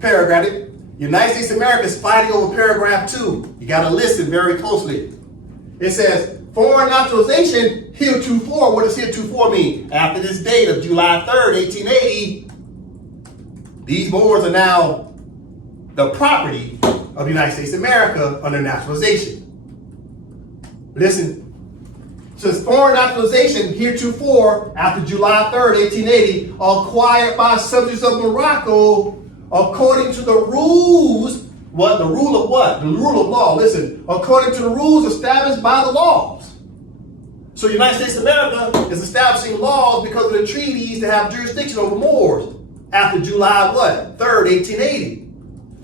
paragraph. United States of America is fighting over paragraph 2. You got to listen very closely. It says, foreign naturalization heretofore. What does heretofore mean? After this date of July 3rd, 1880, these Moors are now the property of the United States of America under naturalization. Listen. Says foreign naturalization heretofore after July 3rd, 1880, acquired by subjects of Morocco according to the rules. What? The rule of what? The rule of law. Listen, according to the rules established by the laws. So the United States of America is establishing laws because of the treaties to have jurisdiction over Moors after July what? 3rd, 1880.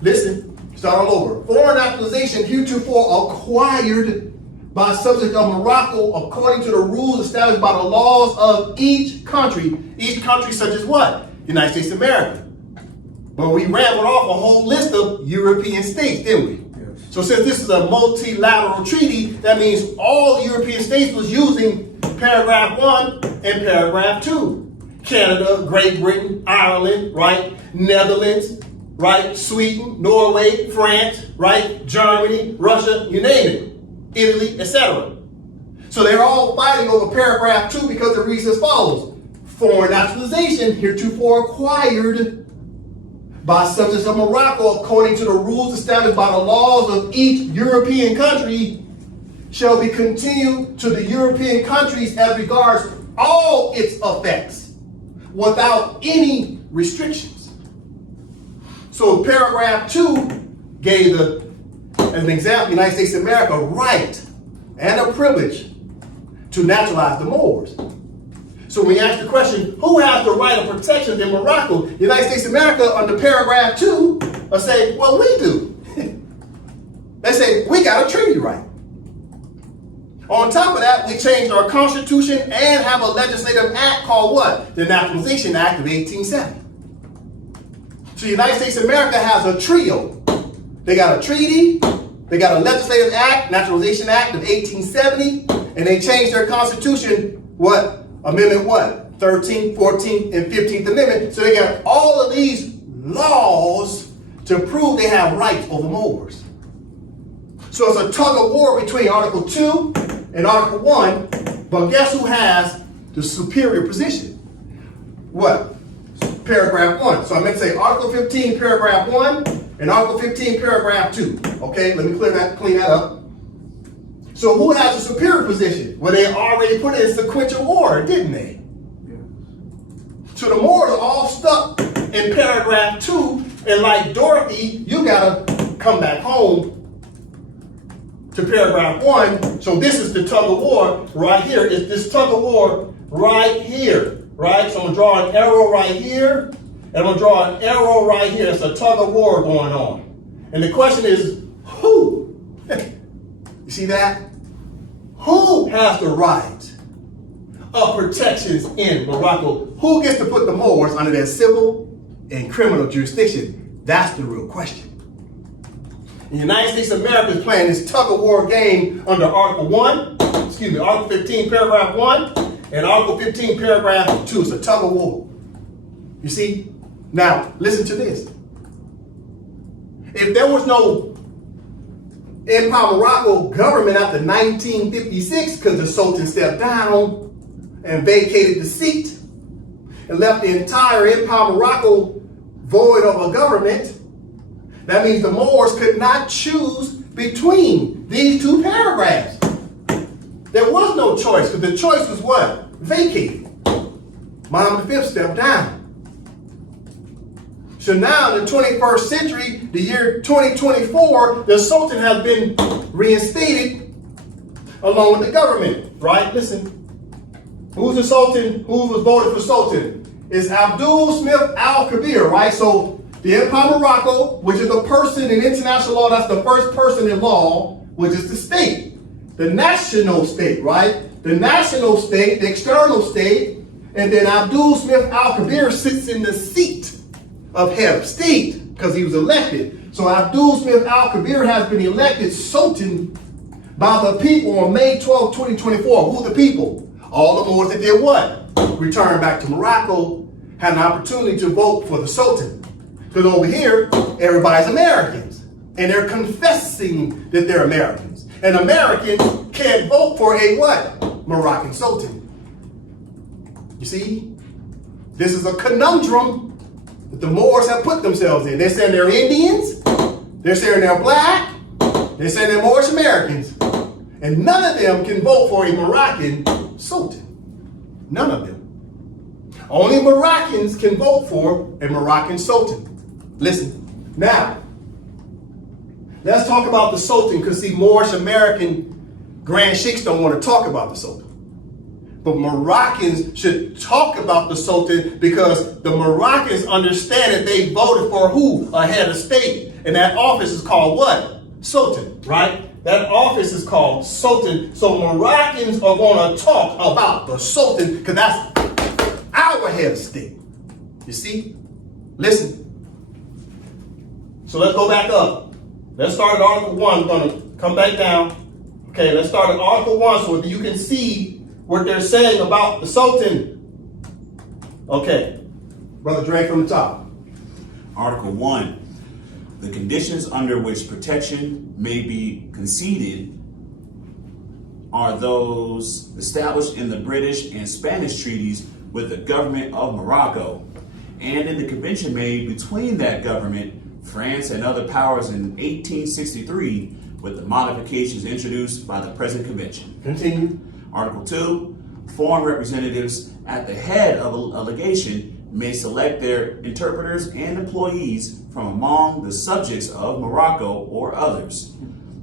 Listen, start all over. Foreign naturalization heretofore acquired by subjects of Morocco according to the rules established by the laws of each country. Each country such as what? The United States of America. But we rambled off a whole list of European states, didn't we? Yes. So since this is a multilateral treaty, that means all the European states was using paragraph 1 and paragraph 2. Canada, Great Britain, Ireland, right? Netherlands, right? Sweden, Norway, France, right? Germany, Russia, you name it. Italy, etc. So they're all fighting over paragraph 2 because it reads as follows. Foreign naturalization heretofore acquired by subjects of Morocco according to the rules established by the laws of each European country shall be continued to the European countries as regards all its effects without any restrictions. So paragraph 2 gave as an example, the United States of America a right and a privilege to naturalize the Moors. So when we ask the question, who has the right of protection in Morocco? The United States of America under paragraph 2 will say, well, we do. They say, we got a treaty right. On top of that, we changed our constitution and have a legislative act called what? The Naturalization Act of 1870. So the United States of America has a trio. They got a treaty, they got a legislative act, Naturalization Act of 1870, and they changed their constitution, what? Amendment what? 13th, 14th, and 15th Amendment. So they got all of these laws to prove they have rights over Moors. So it's a tug of war between Article 2 and Article 1, but guess who has the superior position? What? Paragraph 1. So I meant to say Article 15, paragraph 1, and Article 15, paragraph 2. Okay, let me clean that up. So who has a superior position? Well, they already put it in sequential order, didn't they? Yeah. So the Moors are all stuck in paragraph 2, and like Dorothy, you gotta come back home to paragraph 1. So this is the tug of war right here. It's this tug of war right here, right? So I'm gonna draw an arrow right here, and I'm gonna draw an arrow right here. It's a tug of war going on. And the question is, who? You see that? Who has the right of protections in Morocco. Who gets to put the Moors under their civil and criminal jurisdiction? That's the real question. The United States of America is playing this tug-of-war game under Article 15, Paragraph 1, and Article 15, Paragraph 2. It's a tug-of-war. You see? Now, listen to this. If there was no Empire of Morocco government after 1956, because the Sultan stepped down and vacated the seat and left the entire Empire of Morocco void of a government, that means the Moors could not choose between these two paragraphs. There was no choice, because the choice was what? Vacated. Muhammad V stepped down. So now in the 21st century, the year 2024, the Sultan has been reinstated along with the government, right? Listen, who's the Sultan? Who was voted for Sultan? It's Abdul Smith Al-Kabir, right? So the Empire of Morocco, which is a person in international law, that's the first person in law, which is the state. The national state, right? The national state, the external state, and then Abdul Smith Al-Kabir sits in the seat of head of state because he was elected. So Abdul Smith Al-Kabir has been elected Sultan by the people on May 12, 2024. Who are the people? All the Moors that did what? Return back to Morocco, had an opportunity to vote for the Sultan. Because over here, everybody's Americans. And they're confessing that they're Americans. And Americans can't vote for a what? Moroccan Sultan. You see? This is a conundrum that the Moors have put themselves in. They're saying they're Indians. They're saying they're black. They're saying they're Moorish Americans. And none of them can vote for a Moroccan Sultan. None of them. Only Moroccans can vote for a Moroccan Sultan. Listen, now, let's talk about the Sultan, because see, Moorish American Grand Sheikhs don't want to talk about the Sultan. But Moroccans should talk about the Sultan because the Moroccans understand that they voted for who? A head of state. And that office is called what? Sultan, right? That office is called Sultan. So Moroccans are going to talk about the Sultan because that's our head of state. You see? Listen. So let's go back up. Let's start at Article 1. We're going to come back down. Okay, let's start at Article 1 so you can see what they're saying about the Sultan. Okay. Brother Dre from the top. Article 1. The conditions under which protection may be conceded are those established in the British and Spanish treaties with the government of Morocco and in the convention made between that government, France, and other powers in 1863 with the modifications introduced by the present convention. Continue. Article 2. Foreign representatives at the head of a legation may select their interpreters and employees from among the subjects of Morocco or others.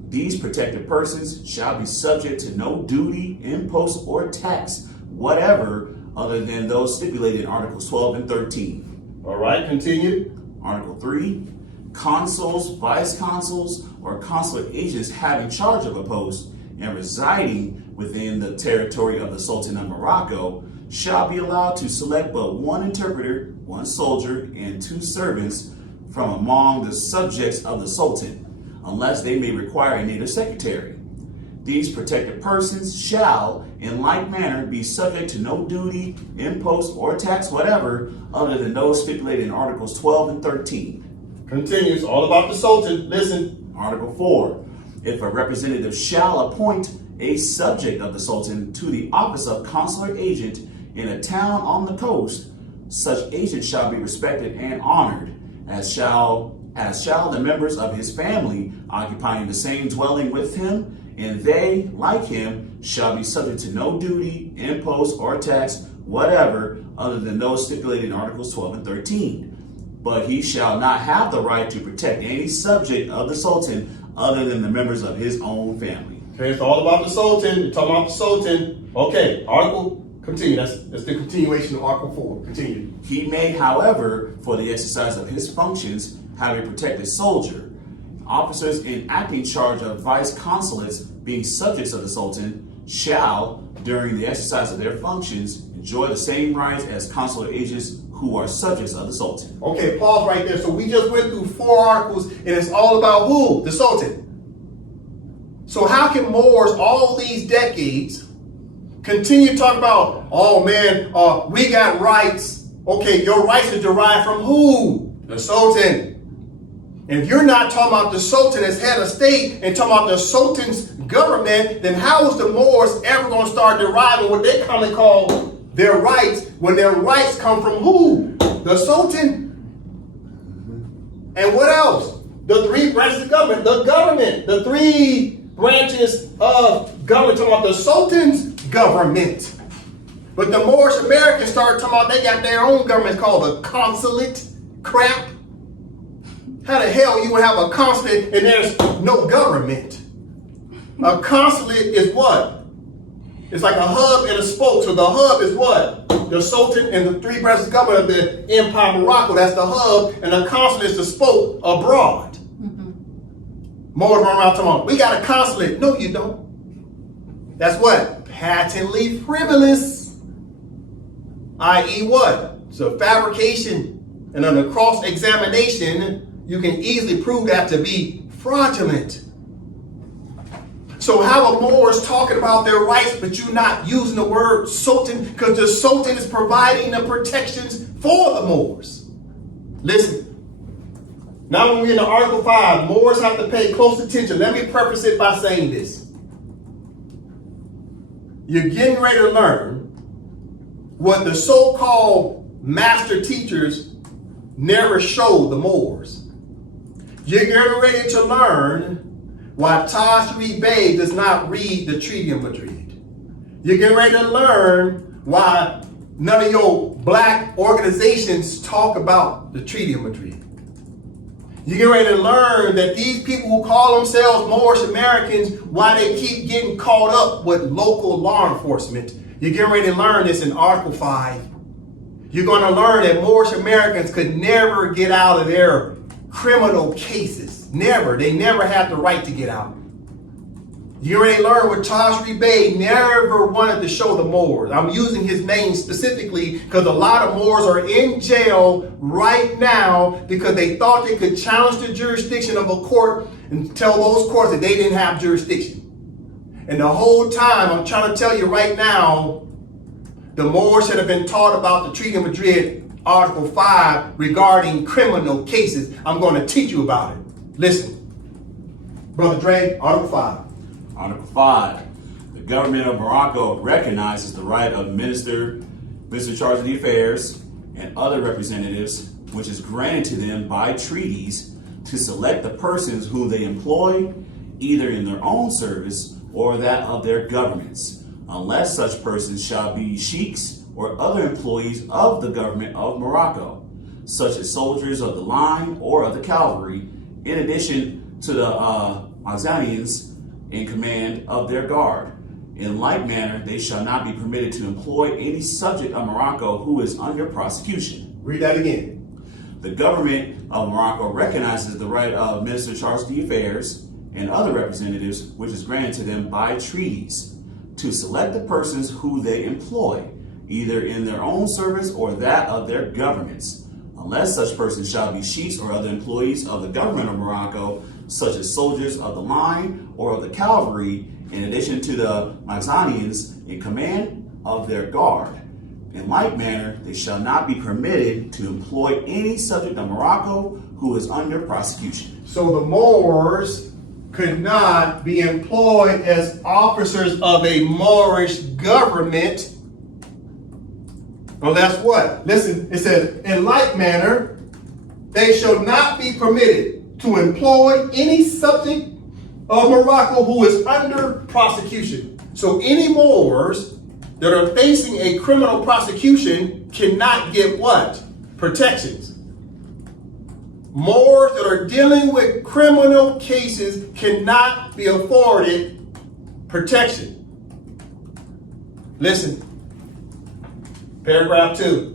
These protected persons shall be subject to no duty, impost, or tax, whatever, other than those stipulated in Articles 12 and 13. All right, continue. Article 3. Consuls, vice consuls, or consular agents having charge of a post and residing within the territory of the Sultan of Morocco shall be allowed to select but one interpreter, one soldier, and 2 servants from among the subjects of the Sultan, unless they may require a native secretary. These protected persons shall, in like manner, be subject to no duty, impost, or tax whatever, other than those stipulated in Articles 12 and 13. Continues, all about the Sultan. Listen. Article 4. If a representative shall appoint a subject of the Sultan to the office of consular agent in a town on the coast, such agent shall be respected and honored, as shall the members of his family occupying the same dwelling with him, and they, like him, shall be subject to no duty, impost, or tax whatever, other than those stipulated in Articles 12 and 13. But he shall not have the right to protect any subject of the Sultan other than the members of his own family. Okay, it's all about the Sultan. We're talking about the Sultan. Okay, article, continue. That's the continuation of Article 4. Continue. He may, however, for the exercise of his functions, have a protected soldier. Officers in acting charge of vice consulates, being subjects of the Sultan, shall, during the exercise of their functions, enjoy the same rights as consular agents who are subjects of the Sultan. Okay, pause right there. So we just went through 4 articles, and it's all about who? The Sultan. So how can Moors all these decades continue to talk about, oh man, we got rights. Okay, your rights are derived from who? The Sultan. And if you're not talking about the Sultan as head of state and talking about the Sultan's government, then how is the Moors ever going to start deriving what they commonly call their rights when their rights come from who? The Sultan. And what else? The 3 branches of government. The government. The 3 branches of government. Talking about the Sultan's government. But the Moorish Americans started talking about they got their own government called the consulate. Crap. How the hell you would have a consulate and there's no government? A consulate is what? It's like a hub and a spoke. So the hub is what? The Sultan and the 3 branches of government of the Empire of Morocco. That's the hub, and the consulate is the spoke abroad. Moors run around talking about, we got a consulate. No, you don't. That's what? Patently frivolous. I.e. what? So fabrication, and under cross-examination, you can easily prove that to be fraudulent. So how are Moors talking about their rights, but you're not using the word Sultan, because the Sultan is providing the protections for the Moors. Listen, now when we're in Article 5, Moors have to pay close attention. Let me preface it by saying this. You're getting ready to learn what the so-called master teachers never showed the Moors. You're getting ready to learn why Tashri Bey does not read the Treaty of Madrid. You're getting ready to learn why none of your black organizations talk about the Treaty of Madrid. You're getting ready to learn that these people who call themselves Moorish Americans, why they keep getting caught up with local law enforcement. You're getting ready to learn this in Article 5. You're going to learn that Moorish Americans could never get out of their criminal cases. Never. They never had the right to get out. You already learned what Tashri Bey never wanted to show the Moors. I'm using his name specifically because a lot of Moors are in jail right now because they thought they could challenge the jurisdiction of a court and tell those courts that they didn't have jurisdiction. And the whole time, I'm trying to tell you right now, the Moors should have been taught about the Treaty of Madrid, Article 5, regarding criminal cases. I'm going to teach you about it. Listen, Brother Dre, Article 5. Article 5. The government of Morocco recognizes the right of minister charged of the affairs, and other representatives, which is granted to them by treaties, to select the persons whom they employ, either in their own service or that of their governments, unless such persons shall be sheiks or other employees of the government of Morocco, such as soldiers of the line or of the cavalry, in addition to the Mazanians in command of their guard. In like manner, they shall not be permitted to employ any subject of Morocco who is under prosecution. Read that again. The government of Morocco recognizes the right of minister charged of the affairs and other representatives, which is granted to them by treaties, to select the persons who they employ, either in their own service or that of their governments, unless such persons shall be sheiks or other employees of the government of Morocco, such as soldiers of the line or of the cavalry, in addition to the Mazanians in command of their guard. In like manner, they shall not be permitted to employ any subject of Morocco who is under prosecution. So the Moors could not be employed as officers of a Moorish government unless what? Listen, it says, in like manner, they shall not be permitted to employ any subject of Morocco who is under prosecution. So any Moors that are facing a criminal prosecution cannot get what? Protections. Moors that are dealing with criminal cases cannot be afforded protection. Listen, paragraph 2.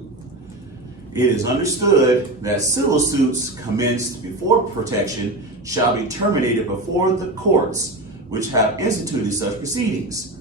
It is understood that civil suits commenced before protection shall be terminated before the courts which have instituted such proceedings.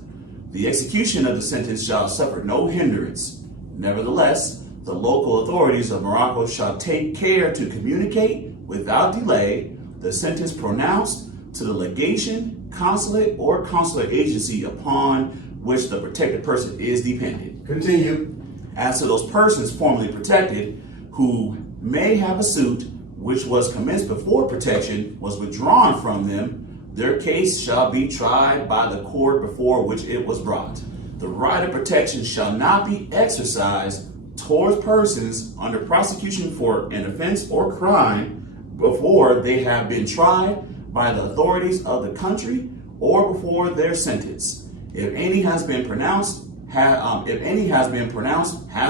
The execution of the sentence shall suffer no hindrance. Nevertheless, the local authorities of Morocco shall take care to communicate without delay the sentence pronounced to the legation, consulate, or consular agency upon which the protected person is dependent. Continue. As to those persons formerly protected who may have a suit which was commenced before protection was withdrawn from them, their case shall be tried by the court before which it was brought. The right of protection shall not be exercised towards persons under prosecution for an offense or crime before they have been tried by the authorities of the country or before their sentence. If any has been pronounced, has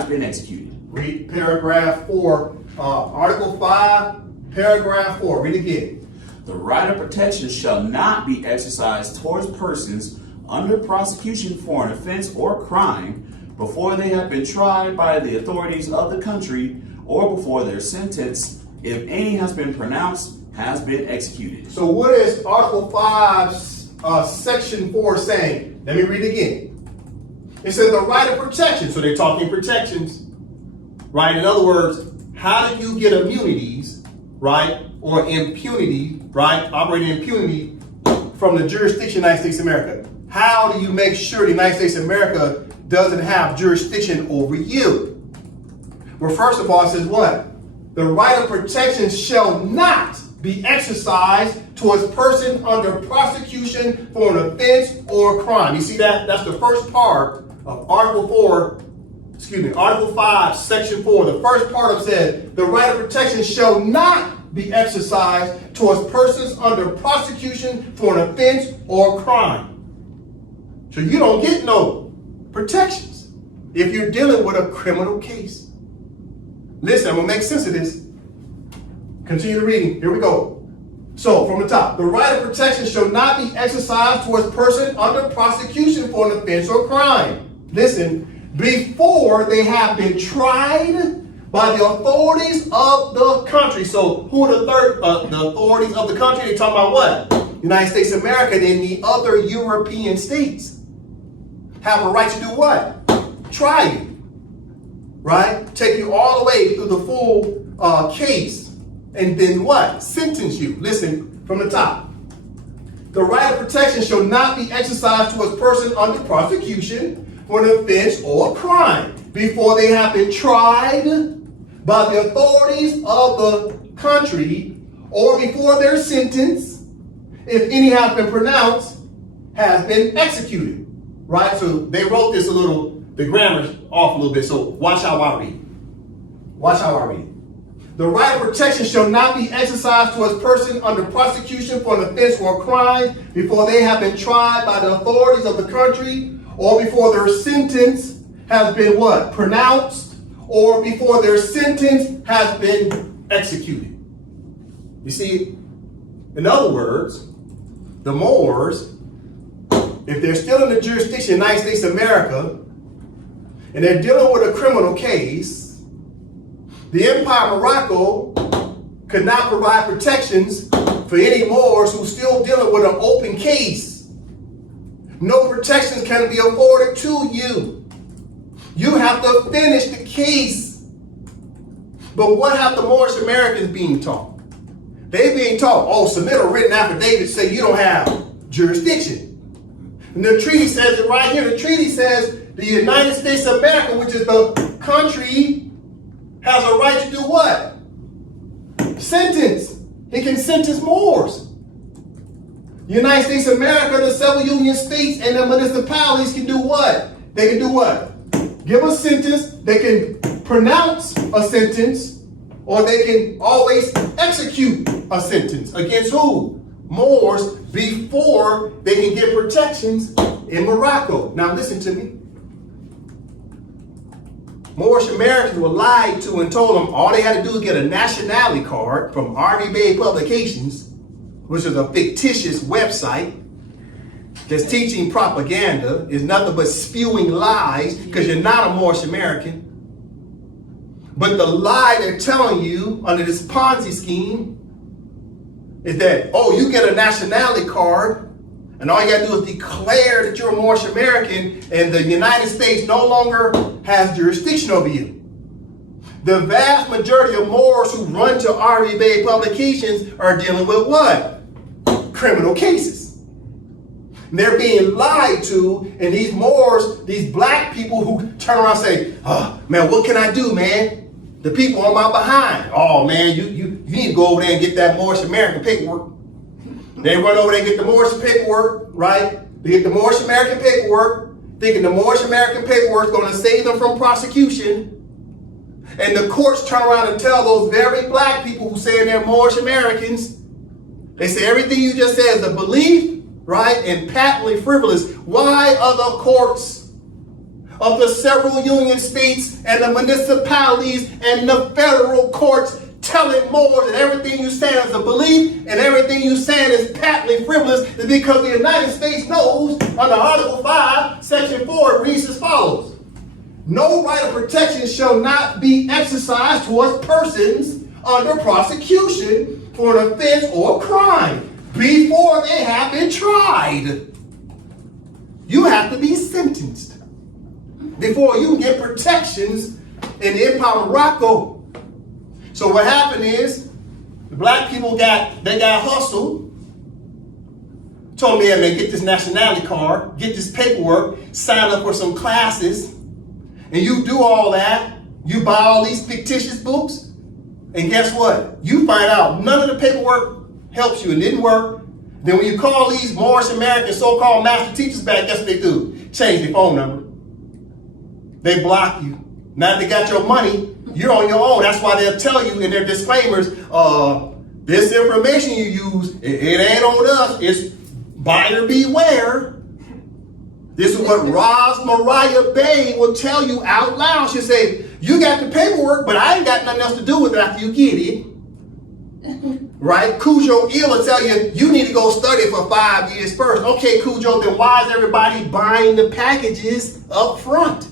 been executed. Read paragraph 4, Article 5, paragraph 4. Read again. The right of protection shall not be exercised towards persons under prosecution for an offense or crime before they have been tried by the authorities of the country or before their sentence, if any has been pronounced, has been executed. So what is Article 5, Section 4 saying? Let me read it again. It says the right of protection. So they're talking protections, right? In other words, how do you get immunities, right? Or impunity, right? Operating impunity from the jurisdiction of the United States of America. How do you make sure the United States of America doesn't have jurisdiction over you? Well, first of all, it says what? The right of protection shall not be exercised towards person under prosecution for an offense or crime. You see that? That's the first part of Article 5, Section 4. The first part of it says, the right of protection shall not be exercised towards persons under prosecution for an offense or crime. So you don't get no protections if you're dealing with a criminal case. Listen, I'm going to make sense of this. Continue reading. Here we go. So, from the top, the right of protection shall not be exercised towards person under prosecution for an offense or crime. Listen, before they have been tried by the authorities of the country. So, who are the authorities of the country? They're talking about what? United States of America and the other European states have a right to do what? Try you, right? Take you all the way through the full case, and then what? Sentence you. Listen from the top. The right of protection shall not be exercised towards person under prosecution for an offense or crime before they have been tried by the authorities of the country or before their sentence, if any have been pronounced, has been executed. Right? So they wrote this the grammar's off a little bit, so watch how I read. Watch how I read. The right of protection shall not be exercised towards person under prosecution for an offense or crime before they have been tried by the authorities of the country or before their sentence has been what? Pronounced, or before their sentence has been executed. You see, in other words, the Moors, if they're still in the jurisdiction of the United States of America and they're dealing with a criminal case, the Empire of Morocco could not provide protections for any Moors who's still dealing with an open case. No protections can be afforded to you. You have to finish the case. But what have the Moorish Americans being taught? They're being taught, submit a written affidavit say you don't have jurisdiction. And the treaty says it right here. The treaty says the United States of America, which is the country, has a right to do what? Sentence. It can sentence Moors. The United States of America, the several union states, and the municipalities can do what? They can do what? Give a sentence. They can pronounce a sentence, or they can always execute a sentence. Against who? Moors, before they can get protections in Morocco. Now listen to me. Moorish Americans were lied to and told them all they had to do was get a nationality card from RV Bay Publications, which is a fictitious website that's teaching propaganda, is nothing but spewing lies because you're not a Moorish American. But the lie they're telling you under this Ponzi scheme is that, you get a nationality card And all you gotta do is declare that you're a Moorish American, and the United States no longer has jurisdiction over you. The vast majority of Moors who run to RV publications are dealing with what? Criminal cases. And they're being lied to, and these Moors, these black people who turn around and say, oh man, what can I do, man? The people on my behind. Oh man, you need to go over there and get that Moorish American paperwork. They run over there and get the Moorish paperwork, right? They get the Moorish American paperwork, thinking the Moorish American paperwork is going to save them from prosecution. And the courts turn around and tell those very black people who say they're Moorish Americans, they say everything you just said is a belief, right, and patently frivolous. Why are the courts of the several union states and the municipalities and the federal courts telling Moors that everything you say is a belief and everything you say is patently frivolous? Is because the United States knows under Article 5, Section 4, it reads as follows. No right of protection shall not be exercised towards persons under prosecution for an offense or crime before they have been tried. You have to be sentenced before you can get protections in the Empire of Morocco. So what happened is, the black people got hustled, told me, man, get this nationality card, get this paperwork, sign up for some classes, and you do all that, you buy all these fictitious books, and guess what? You find out none of the paperwork helps you and didn't work. Then when you call these Moorish American so-called master teachers back, guess what they do? Change their phone number. They block you. Now that they got your money, you're on your own. That's why they'll tell you in their disclaimers, this information you use, it ain't on us. It's buyer beware. This is what Ras Mariah Bey will tell you out loud. She'll say, you got the paperwork, but I ain't got nothing else to do with it after you get it. Right? Cujo Ill will tell you, you need to go study for 5 years first. Okay, Cujo, then why is everybody buying the packages up front?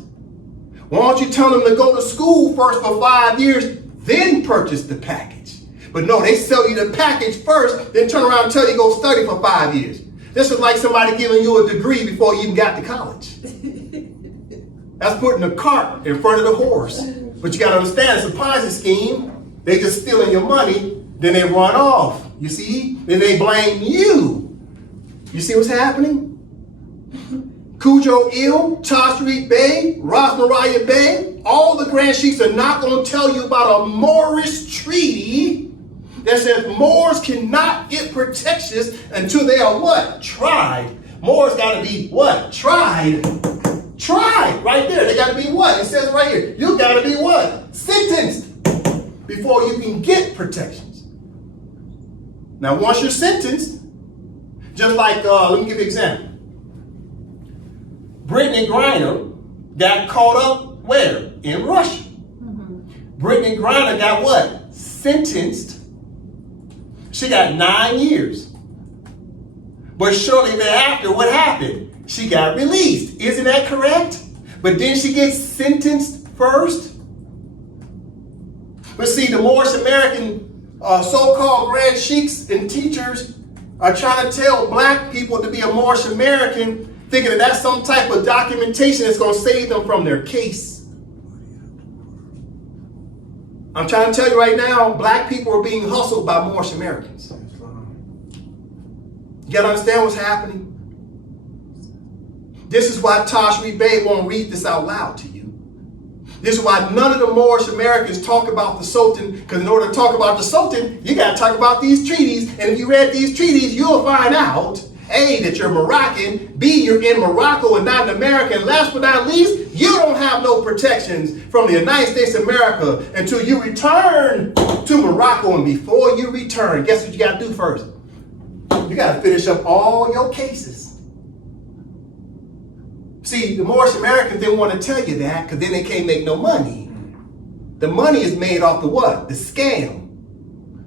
Why don't you tell them to go to school first for 5 years, then purchase the package? But no, they sell you the package first, then turn around and tell you to go study for 5 years. This is like somebody giving you a degree before you even got to college. That's putting a cart in front of the horse. But you got to understand, it's a Ponzi scheme. They just stealing your money, then they run off. You see? Then they blame you. You see what's happening? Cujo Ill, Tashreeq Bey, Ras Mariah Bey, all the Grand Sheiks are not going to tell you about a Moorish treaty that says Moors cannot get protections until they are what? Tried. Moors got to be what? Tried. Tried. Right there. They got to be what? It says right here. You got to be what? Sentenced before you can get protections. Now, once you're sentenced, just like, let me give you an example. Brittany Griner got caught up where? In Russia. Brittany Griner got what? Sentenced. She got 9 years. But shortly thereafter, what happened? She got released. Isn't that correct? But didn't she get sentenced first? But see, the Moorish American so-called Grand Sheiks and teachers are trying to tell black people to be a Moorish American, thinking that that's some type of documentation that's going to save them from their case. I'm trying to tell you right now, black people are being hustled by Moorish Americans. You got to understand what's happening? This is why Tashreeq Bey won't read this out loud to you. This is why none of the Moorish Americans talk about the Sultan, because in order to talk about the Sultan, you got to talk about these treaties. And if you read these treaties, you'll find out, A, that you're Moroccan, B, you're in Morocco and not in America, and last but not least, you don't have no protections from the United States of America until you return to Morocco. And before you return, guess what you got to do first? You got to finish up all your cases. See, the Moorish Americans didn't want to tell you that because then they can't make no money. The money is made off the what? The scam.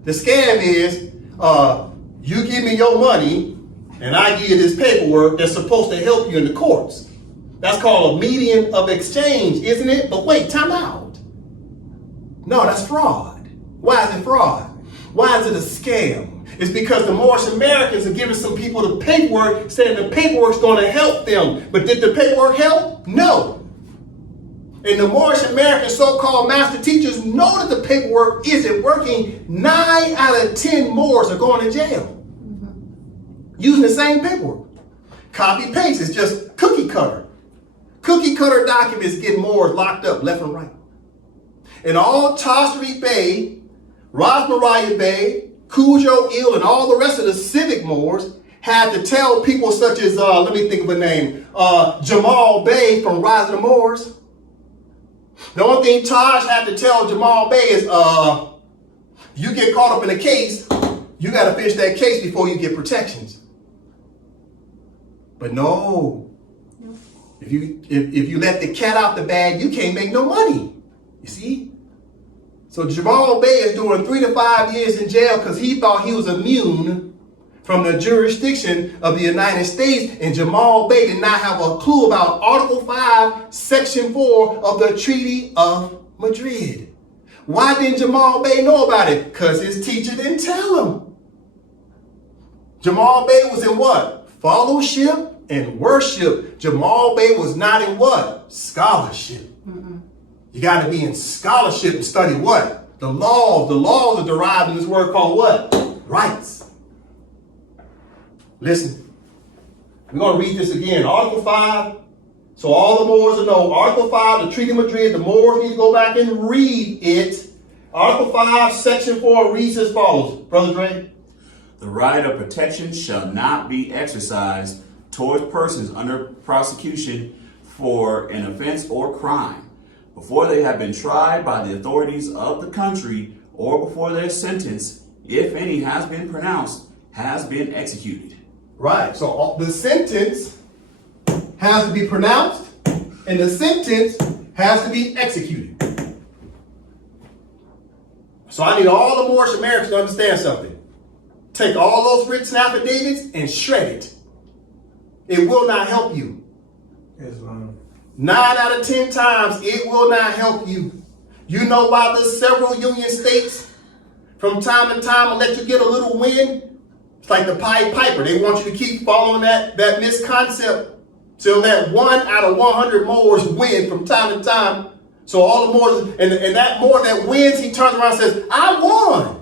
The scam is, you give me your money, and I give you this paperwork that's supposed to help you in the courts. That's called a medium of exchange, isn't it? But wait, time out. No, that's fraud. Why is it fraud? Why is it a scam? It's because the Moorish Americans are giving some people the paperwork, saying the paperwork's going to help them. But did the paperwork help? No. And the Moorish American so-called master teachers know that the paperwork isn't working. 9 out of 10 Moors are going to jail. Using the same paperwork. Copy paste is just cookie cutter. Cookie cutter documents get Moors locked up left and right. And all Tasriq Bey, Rosmaraya Bey, Cujo Il, and all the rest of the civic Moors had to tell people such as, let me think of a name, Jamal Bey from Rise of the Moors. The only thing Taj had to tell Jamal Bey is, you get caught up in a case, you got to finish that case before you get protections. But no, if you let the cat out the bag, you can't make no money. You see? So Jamal Bey is doing 3 to 5 years in jail because he thought he was immune from the jurisdiction of the United States, and Jamal Bey did not have a clue about Article 5, Section 4 of the Treaty of Madrid. Why didn't Jamal Bey know about it? Because his teacher didn't tell him. Jamal Bey was in what? Fellowship and worship. Jamal Bey was not in what? Scholarship. You got to be in scholarship and study what? The laws. The laws are derived in this word called what? Rights. Listen, we're going to read this again. Article 5. So all the Moors will know. Article 5, the Treaty of Madrid. The Moors need to go back and read it. Article 5, Section 4 reads as follows. Brother Dre. The right of protection shall not be exercised towards persons under prosecution for an offense or crime before they have been tried by the authorities of the country or before their sentence, if any has been pronounced, has been executed. Right. So the sentence has to be pronounced and the sentence has to be executed. So I need all the Moorish Americans to understand something. Take all those written affidavits and shred it. It will not help you. Islam. 9 out of 10 times, it will not help you. You know why the several Union states from time to time will let you get a little win? It's like the Pied Piper. They want you to keep following that misconcept till that 1 out of 100 Moors win from time to time. So all the Moors, and that Moor that wins, he turns around and says, I won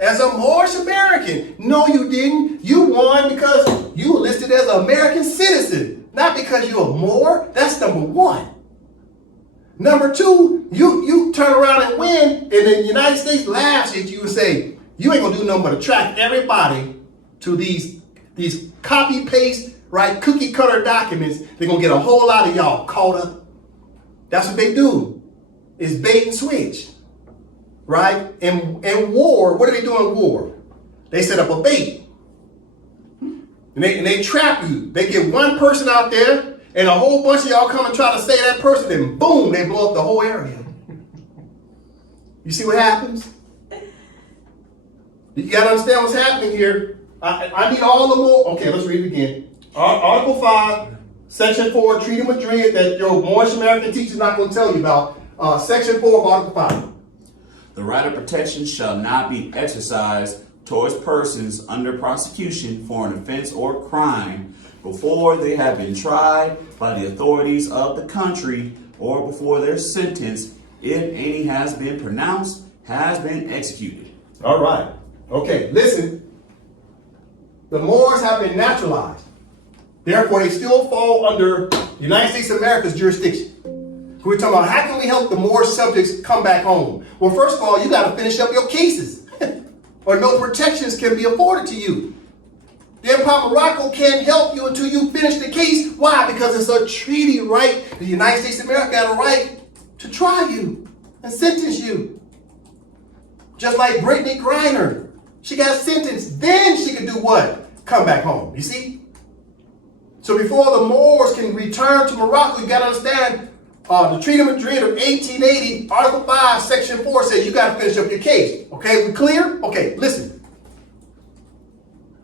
as a Moorish American. No, you didn't. You won because you were listed as an American citizen, not because you're a Moor. That's number one. Number two, you turn around and win, and the United States laughs at you and say, you ain't gonna do nothing but attract everybody to these copy paste, right, cookie cutter documents. They're gonna get a whole lot of y'all caught up. That's what they do. It's bait and switch. Right? And war, what do they do in war? They set up a bait. And they trap you. They get one person out there, and a whole bunch of y'all come and try to say that person, and boom, they blow up the whole area. You see what happens? You got to understand what's happening here. I need all the more. Okay, let's read it again. Article 5, Section 4, Treaty of Madrid, that your Moorish American teacher's not going to tell you about. Section 4 of Article 5. The right of protection shall not be exercised towards persons under prosecution for an offense or crime before they have been tried by the authorities of the country or before their sentence, if any has been pronounced, has been executed. All right. Okay, listen. The Moors have been naturalized. Therefore, they still fall under the United States of America's jurisdiction. We're talking about how can we help the Moorish subjects come back home? Well, first of all, you got to finish up your cases or no protections can be afforded to you. The Empire of Morocco can't help you until you finish the case. Why? Because it's a treaty right. The United States of America had a right to try you and sentence you. Just like Brittany Griner. She got sentenced. Then she could do what? Come back home. You see? So before the Moors can return to Morocco, you got to understand the Treaty of Madrid of 1880, Article 5, Section 4 says you got to finish up your case. Okay, we clear? Okay, listen.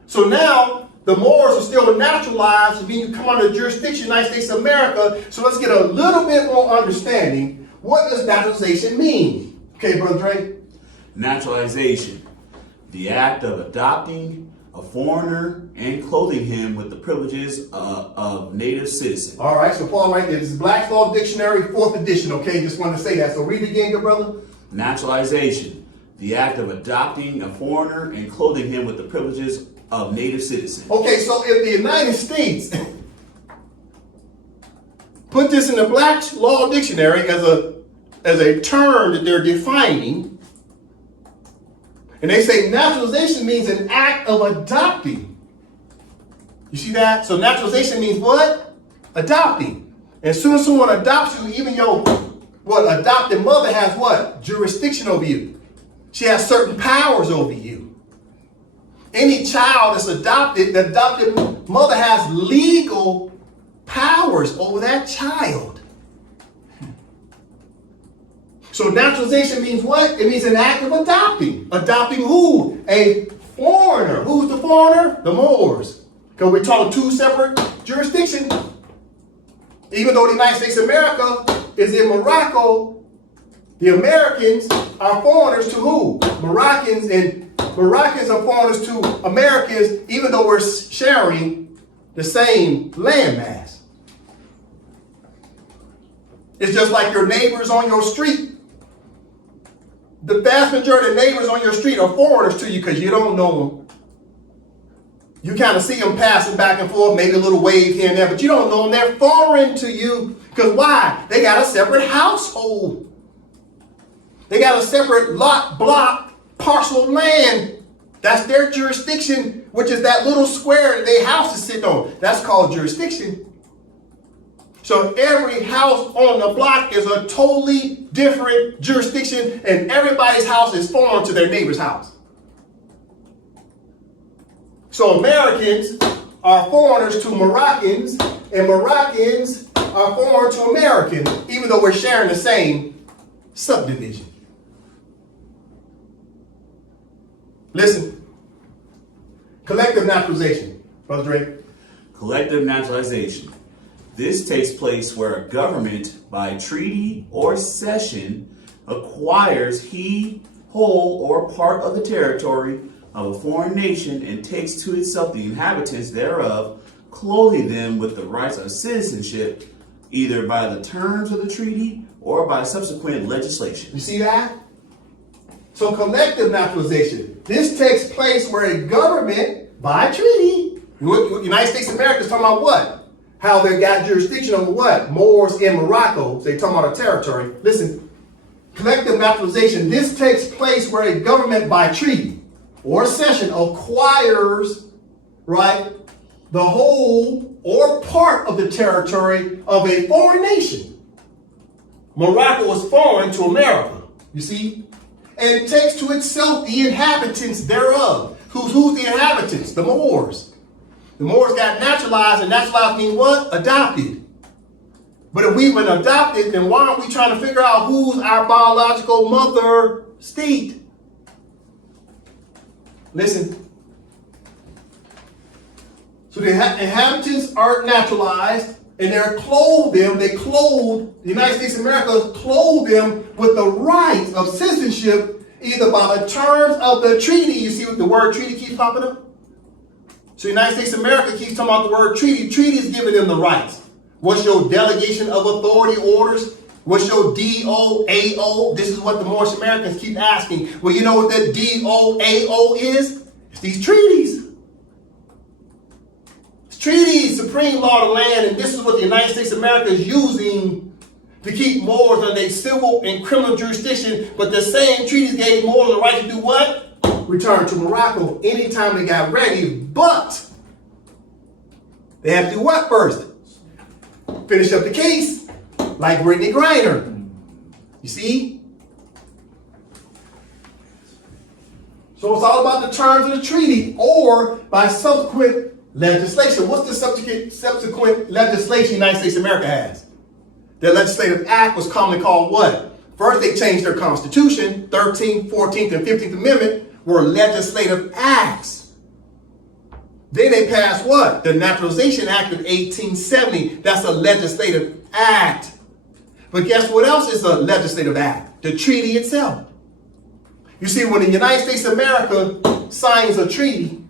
So now the Moors are still naturalized, which means you come under the jurisdiction of the United States of America. So let's get a little bit more understanding. What does naturalization mean? Okay, Brother Dre? Naturalization. the act of adopting a foreigner and clothing him with the privileges of native citizen. All right, so Paul, right there. This is Black's Law Dictionary, 4th edition. Okay, just wanted to say that. So read it again, good brother. Naturalization, the act of adopting a foreigner and clothing him with the privileges of native citizen. Okay, so if the United States put this in the Black's Law Dictionary as a term that they're defining, and they say naturalization means an act of adopting. You see that? So naturalization means what? Adopting. And as soon as someone adopts you, even your adopted mother has what? Jurisdiction over you. She has certain powers over you. Any child that's adopted, the adopted mother has legal powers over that child. So naturalization means what? It means an act of adopting. Adopting who? A foreigner. Who's the foreigner? The Moors. Because we're talking two separate jurisdictions. Even though the United States of America is in Morocco, the Americans are foreigners to who? Moroccans, and Moroccans are foreigners to Americans, even though we're sharing the same landmass. It's just like your neighbors on your street. The vast majority of neighbors on your street are foreigners to you because you don't know them. You kind of see them passing back and forth, maybe a little wave here and there, but you don't know them. They're foreign to you. Because why? They got a separate household. They got a separate lot, block, parcel of land. That's their jurisdiction, which is that little square that their house is sitting on. That's called jurisdiction. So every house on the block is a totally different jurisdiction, and everybody's house is foreign to their neighbor's house. So Americans are foreigners to Moroccans, and Moroccans are foreign to Americans, even though we're sharing the same subdivision. Listen, collective naturalization, Brother Drake. Collective naturalization. This takes place where a government, by treaty or cession, acquires he, whole, or part of the territory of a foreign nation and takes to itself the inhabitants thereof, clothing them with the rights of citizenship, either by the terms of the treaty or by subsequent legislation. You see that? So collective naturalization. This takes place where a government, by treaty, the United States of America is talking about what? How they got jurisdiction over what? Moors in Morocco. So they're talking about a territory. Listen, collective naturalization. This takes place where a government by treaty or cession acquires, right, the whole or part of the territory of a foreign nation. Morocco is foreign to America, you see? And takes to itself the inhabitants thereof. Who's the inhabitants? The Moors. The Moors got naturalized, and naturalized means what? Adopted. But if we've been adopted, then why aren't we trying to figure out who's our biological mother state? Listen. So the inhabitants are naturalized, and they're clothed them. The United States of America clothed them with the rights of citizenship, either by the terms of the treaty. You see what the word treaty keeps popping up? So the United States of America keeps talking about the word treaty. Treaty is giving them the rights. What's your delegation of authority orders? What's your DOAO? This is what the Moorish Americans keep asking. Well, you know what the DOAO is? It's these treaties. It's treaties, supreme law of the land, and this is what the United States of America is using to keep Moors under their civil and criminal jurisdiction. But the same treaties gave Moors the right to do what? Return to Morocco anytime they got ready, but they have to do what first? Finish up the case, like Brittany Griner. You see? So it's all about the terms of the treaty or by subsequent legislation. What's the subsequent legislation the United States of America has? Their legislative act was commonly called what? First, they changed their constitution. 13th, 14th, and 15th Amendment were legislative acts. Then they passed what? The Naturalization Act of 1870. That's a legislative act. But guess what else is a legislative act? The treaty itself. You see, when the United States of America signs a treaty,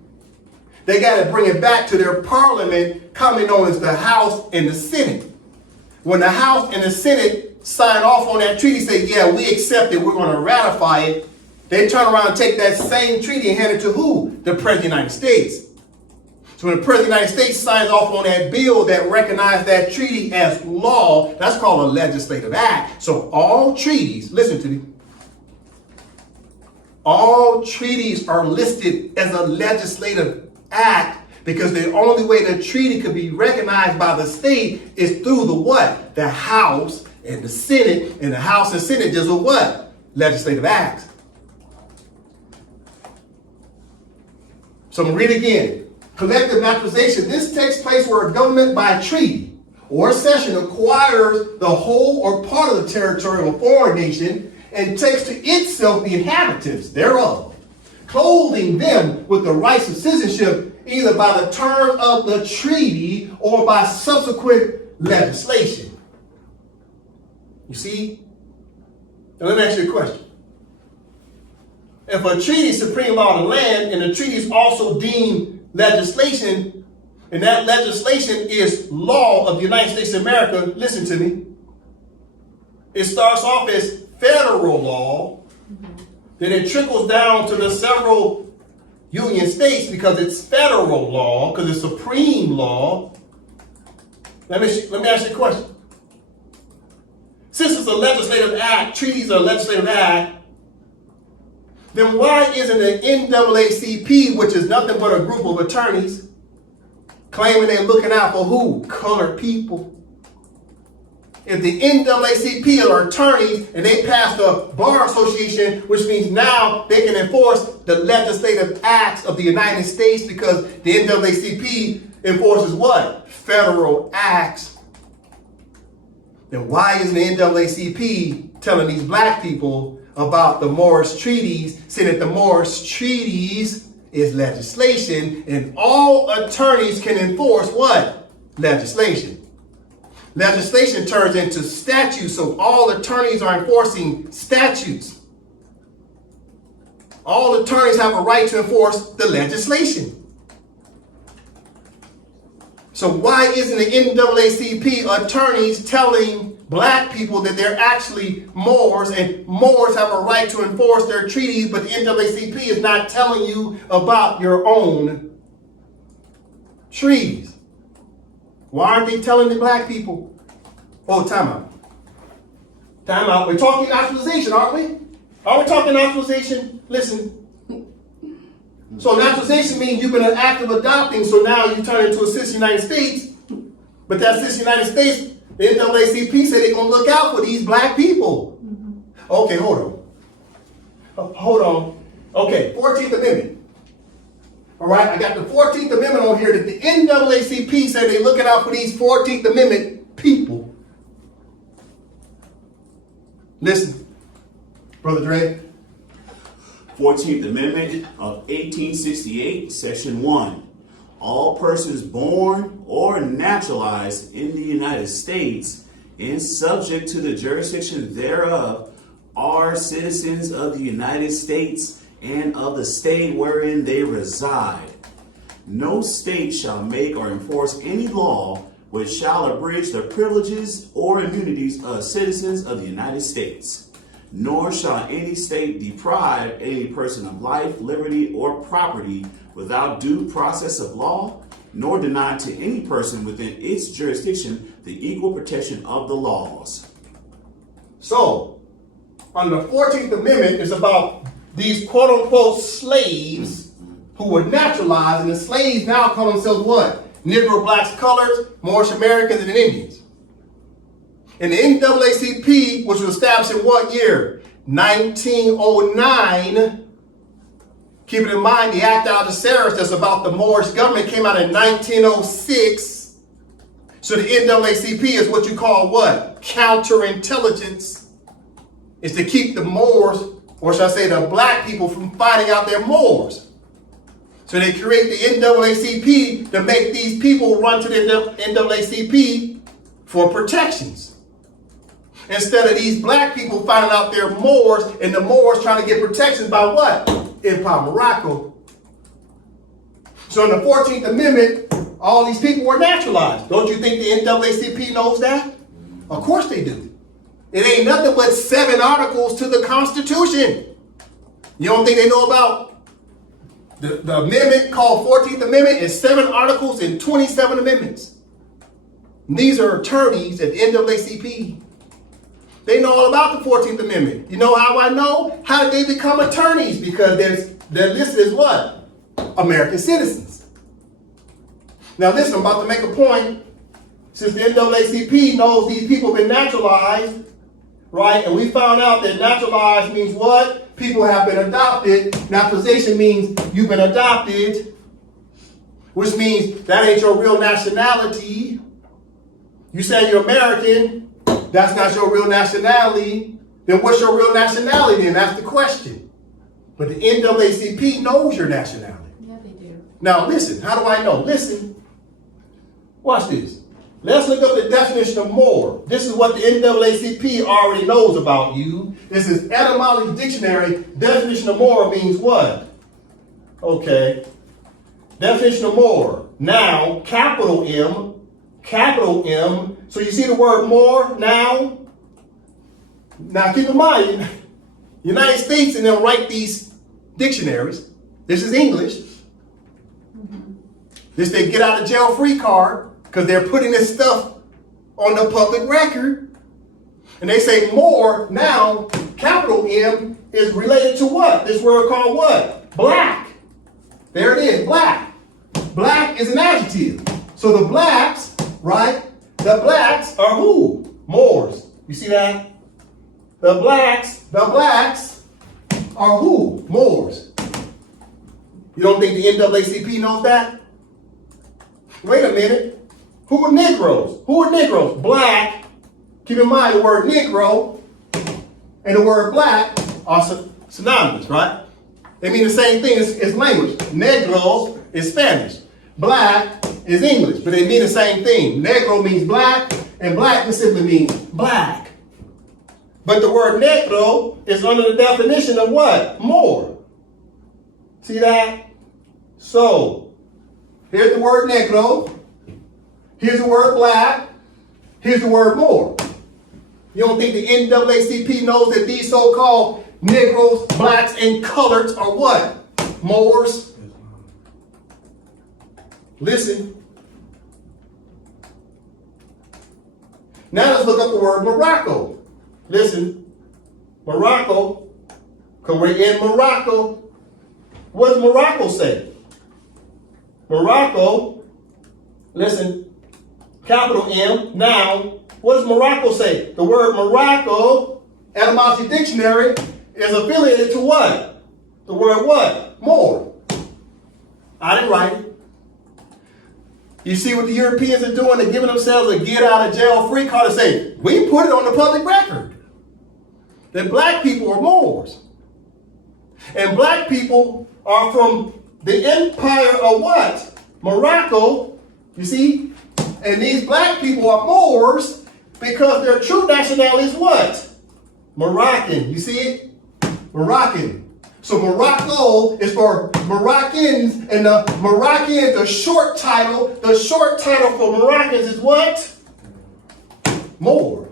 they got to bring it back to their parliament, commonly known as the House and the Senate. When the House and the Senate sign off on that treaty, say, yeah, we accept it, we're going to ratify it, they turn around and take that same treaty and hand it to who? The President of the United States. So when the President of the United States signs off on that bill that recognizes that treaty as law, that's called a legislative act. So all treaties, listen to me, all treaties are listed as a legislative act because the only way the treaty could be recognized by the state is through the what? The House and the Senate, and the House and Senate deals with what? Legislative acts. So I'm going to read again. Collective naturalization. This takes place where a government by treaty or cession acquires the whole or part of the territory of a foreign nation and takes to itself the inhabitants thereof, clothing them with the rights of citizenship either by the terms of the treaty or by subsequent legislation. You see? Now let me ask you a question. If a treaty is supreme law of the land and the treaty is also deemed legislation, and that legislation is law of the United States of America, listen to me. It starts off as federal law, then it trickles down to the several union states because it's federal law, because it's supreme law. Let me ask you a question. Since it's a legislative act, treaties are a legislative act, then why isn't the NAACP, which is nothing but a group of attorneys, claiming they're looking out for who? Colored people. If the NAACP are attorneys and they passed a bar association, which means now they can enforce the legislative acts of the United States because the NAACP enforces what? Federal acts. Then why isn't the NAACP telling these black people about the Moorish treaties, saying that the Moorish treaties is legislation and all attorneys can enforce what? Legislation. Legislation turns into statutes, so all attorneys are enforcing statutes. All attorneys have a right to enforce the legislation. So why isn't the NAACP attorneys telling black people that they're actually Moors and Moors have a right to enforce their treaties, but the NAACP is not telling you about your own treaties? Why aren't they telling the black people? Oh, time out. Time out. We're talking naturalization, aren't we? Are we talking naturalization? Listen. So naturalization means you've been an act of adopting, so now you turn into a citizen of the United States. But that citizen of the United States, the NAACP said they're going to look out for these black people. Okay, hold on. Okay, 14th Amendment. All right, I got the 14th Amendment on here that the NAACP said they're looking out for these 14th Amendment people. Listen, Brother Dre. 14th Amendment of 1868, Section 1. All persons born or naturalized in the United States and subject to the jurisdiction thereof are citizens of the United States and of the state wherein they reside. No state shall make or enforce any law which shall abridge the privileges or immunities of citizens of the United States. Nor shall any state deprive any person of life, liberty, or property without due process of law, nor deny to any person within its jurisdiction the equal protection of the laws. So, on the 14th Amendment is about these quote-unquote slaves who were naturalized, and the slaves now call themselves what? Negro, blacks, colors, Moorish Americans, and Indians. And the NAACP, which was established in what year? 1909. Keep it in mind, the Act of Algeciras that's about the Moorish government came out in 1906. So the NAACP is what you call what? Counterintelligence. Is to keep the Moors, or should I say the black people, from finding out they're Moors. So they create the NAACP to make these people run to the NAACP for protections. instead of these black people finding out they're Moors and the Moors trying to get protection by what? Empire of Morocco. So in the 14th Amendment, all these people were naturalized. Don't you think the NAACP knows that? Of course they do. It ain't nothing but 7 articles to the Constitution. You don't think they know about the amendment called 14th Amendment? Is 7 articles and 27 amendments. And these are attorneys at the NAACP. They know all about the 14th Amendment. You know how I know? How did they become attorneys? Because they're listed as what? American citizens. Now listen, I'm about to make a point. Since the NAACP knows these people have been naturalized, right? And we found out that naturalized means what? People have been adopted. Naturalization means you've been adopted, which means that ain't your real nationality. You say you're American, that's not your real nationality. Then what's your real nationality? And that's the question. But the NAACP knows your nationality. Yeah, they do. Now listen, how do I know? Listen, watch this. Let's look up the definition of Moor. This is what the NAACP already knows about you. This is Etymology Dictionary. Definition of Moor means what? Okay. Definition of Moor. Now, capital M. So you see the word Moor now? Now keep in mind, United States and them write these dictionaries. This is English. This they get out of jail free card. Because they're putting this stuff on the public record. And they say Moor, now, capital M, is related to what? This word called what? Black. There it is, black. Black is an adjective. So the blacks, right? The blacks are who? Moors. You see that? The blacks are who? Moors. You don't think the NAACP knows that? Wait a minute. Who are Negroes? Who are Negroes? Black. Keep in mind the word Negro and the word black are synonymous, right? They mean the same thing as language. Negro is Spanish. Black is English, but they mean the same thing. Negro means black, and black just simply means black. But the word Negro is under the definition of what? Moor. See that? So, here's the word Negro. Here's the word black. Here's the word Moor. You don't think the NAACP knows that these so-called Negroes, blacks, and coloreds are what? Moors? Listen. Now let's look up the word Morocco. Listen. Morocco. Because we're in Morocco. What does Morocco say? Morocco. Listen. Capital M, now, what does Morocco say? The word Morocco, Etymology Dictionary, is affiliated to what? The word what? Moor. I didn't write it. You see what the Europeans are doing? They're giving themselves a get out of jail free card to say, we put it on the public record that black people are Moors. And black people are from the Empire of what? Morocco, you see? And these black people are Moors because their true nationality is what? Moroccan. You see it? Moroccan. So Morocco is for Moroccans, and the Moroccans, the short title for Moroccans is what? Moor.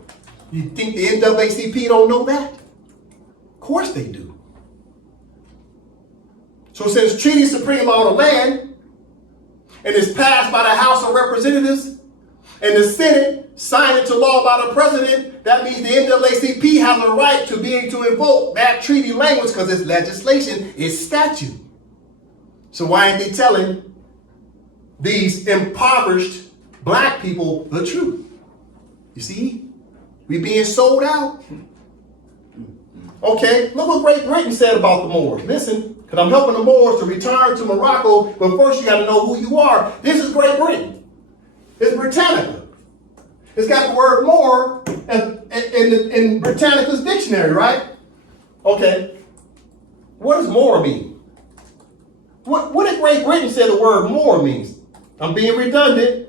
You think the NAACP don't know that? Of course they do. So since treaty supreme law of the land, and is passed by the House of Representatives, and the Senate signed into law by the President, that means the NAACP has a right to be able to invoke that treaty language because it's legislation, it's statute. So why aren't they telling these impoverished black people the truth? You see? We being sold out. Okay, look what Great Britain said about the Moors. Listen, because I'm helping the Moors to return to Morocco, but first you got to know who you are. This is Great Britain. It's Britannica. It's got the word Moor in Britannica's dictionary, right? Okay. What does Moor mean? What did Great Britain say the word Moor means? I'm being redundant.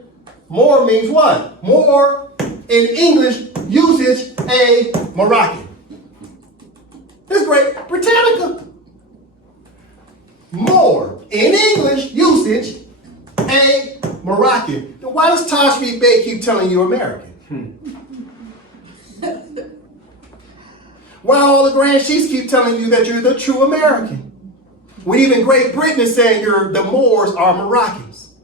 Moor means what? Moor in English usage, a Moroccan. This is great. Britannica. Moor, in English usage, a Moroccan. Then why does Taj Bey keep telling you American? Why all the Grand Chiefs keep telling you that you're the true American? When even Great Britain is saying the Moors are Moroccans.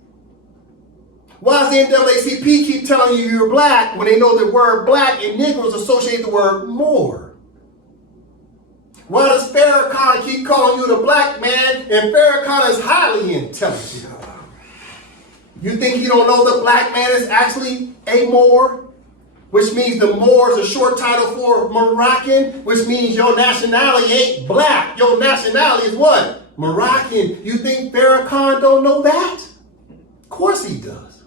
Why does the NAACP keep telling you you're black when they know the word black and Negroes associate the word Moor? Why does Farrakhan keep calling you the black man and Farrakhan is highly intelligent? You think you don't know the black man is actually a Moor? Which means the Moor is a short title for Moroccan, which means your nationality ain't black. Your nationality is what? Moroccan. You think Farrakhan don't know that? Of course he does.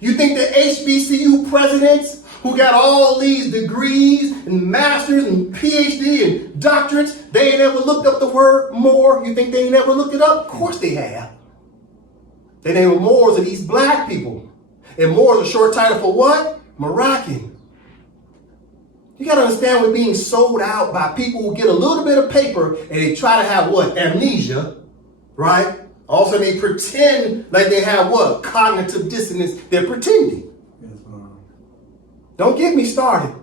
You think the HBCU presidents who got all these degrees and masters and PhD and doctorates, they ain't ever looked up the word Moor? You think they ain't ever looked it up? Of course they have. They name Moors are these black people. And Moor is a short title for what? Moroccan. You got to understand we're being sold out by people who get a little bit of paper and they try to have what? Amnesia, right? Also, they pretend like they have what? Cognitive dissonance. They're pretending. Don't get me started.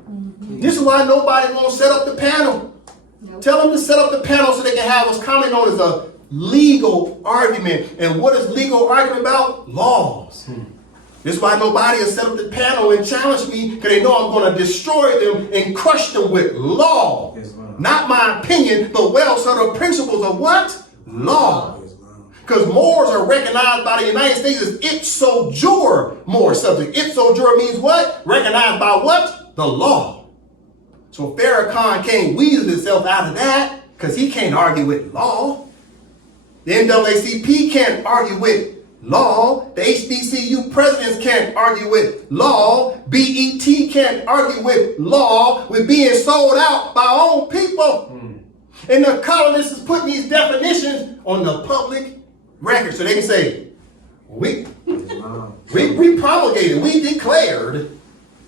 This is why nobody won't set up the panel. Nope. Tell them to set up the panel so they can have what's commonly known as a legal argument. And what is legal argument about? Laws. This is why nobody has set up the panel and challenged me, because they know I'm going to destroy them and crush them with law. Not my opinion, but well-settled principles of what? Law. Because Moors are recognized by the United States as ipso jure Moor subject. Ipso jure means what? Recognized by what? The law. So Farrakhan can't weasel himself out of that because he can't argue with law. The NAACP can't argue with law. The HBCU presidents can't argue with law. BET can't argue with law. We're being sold out by our own people. And the colonists is putting these definitions on the public record so they can say, we promulgated, we declared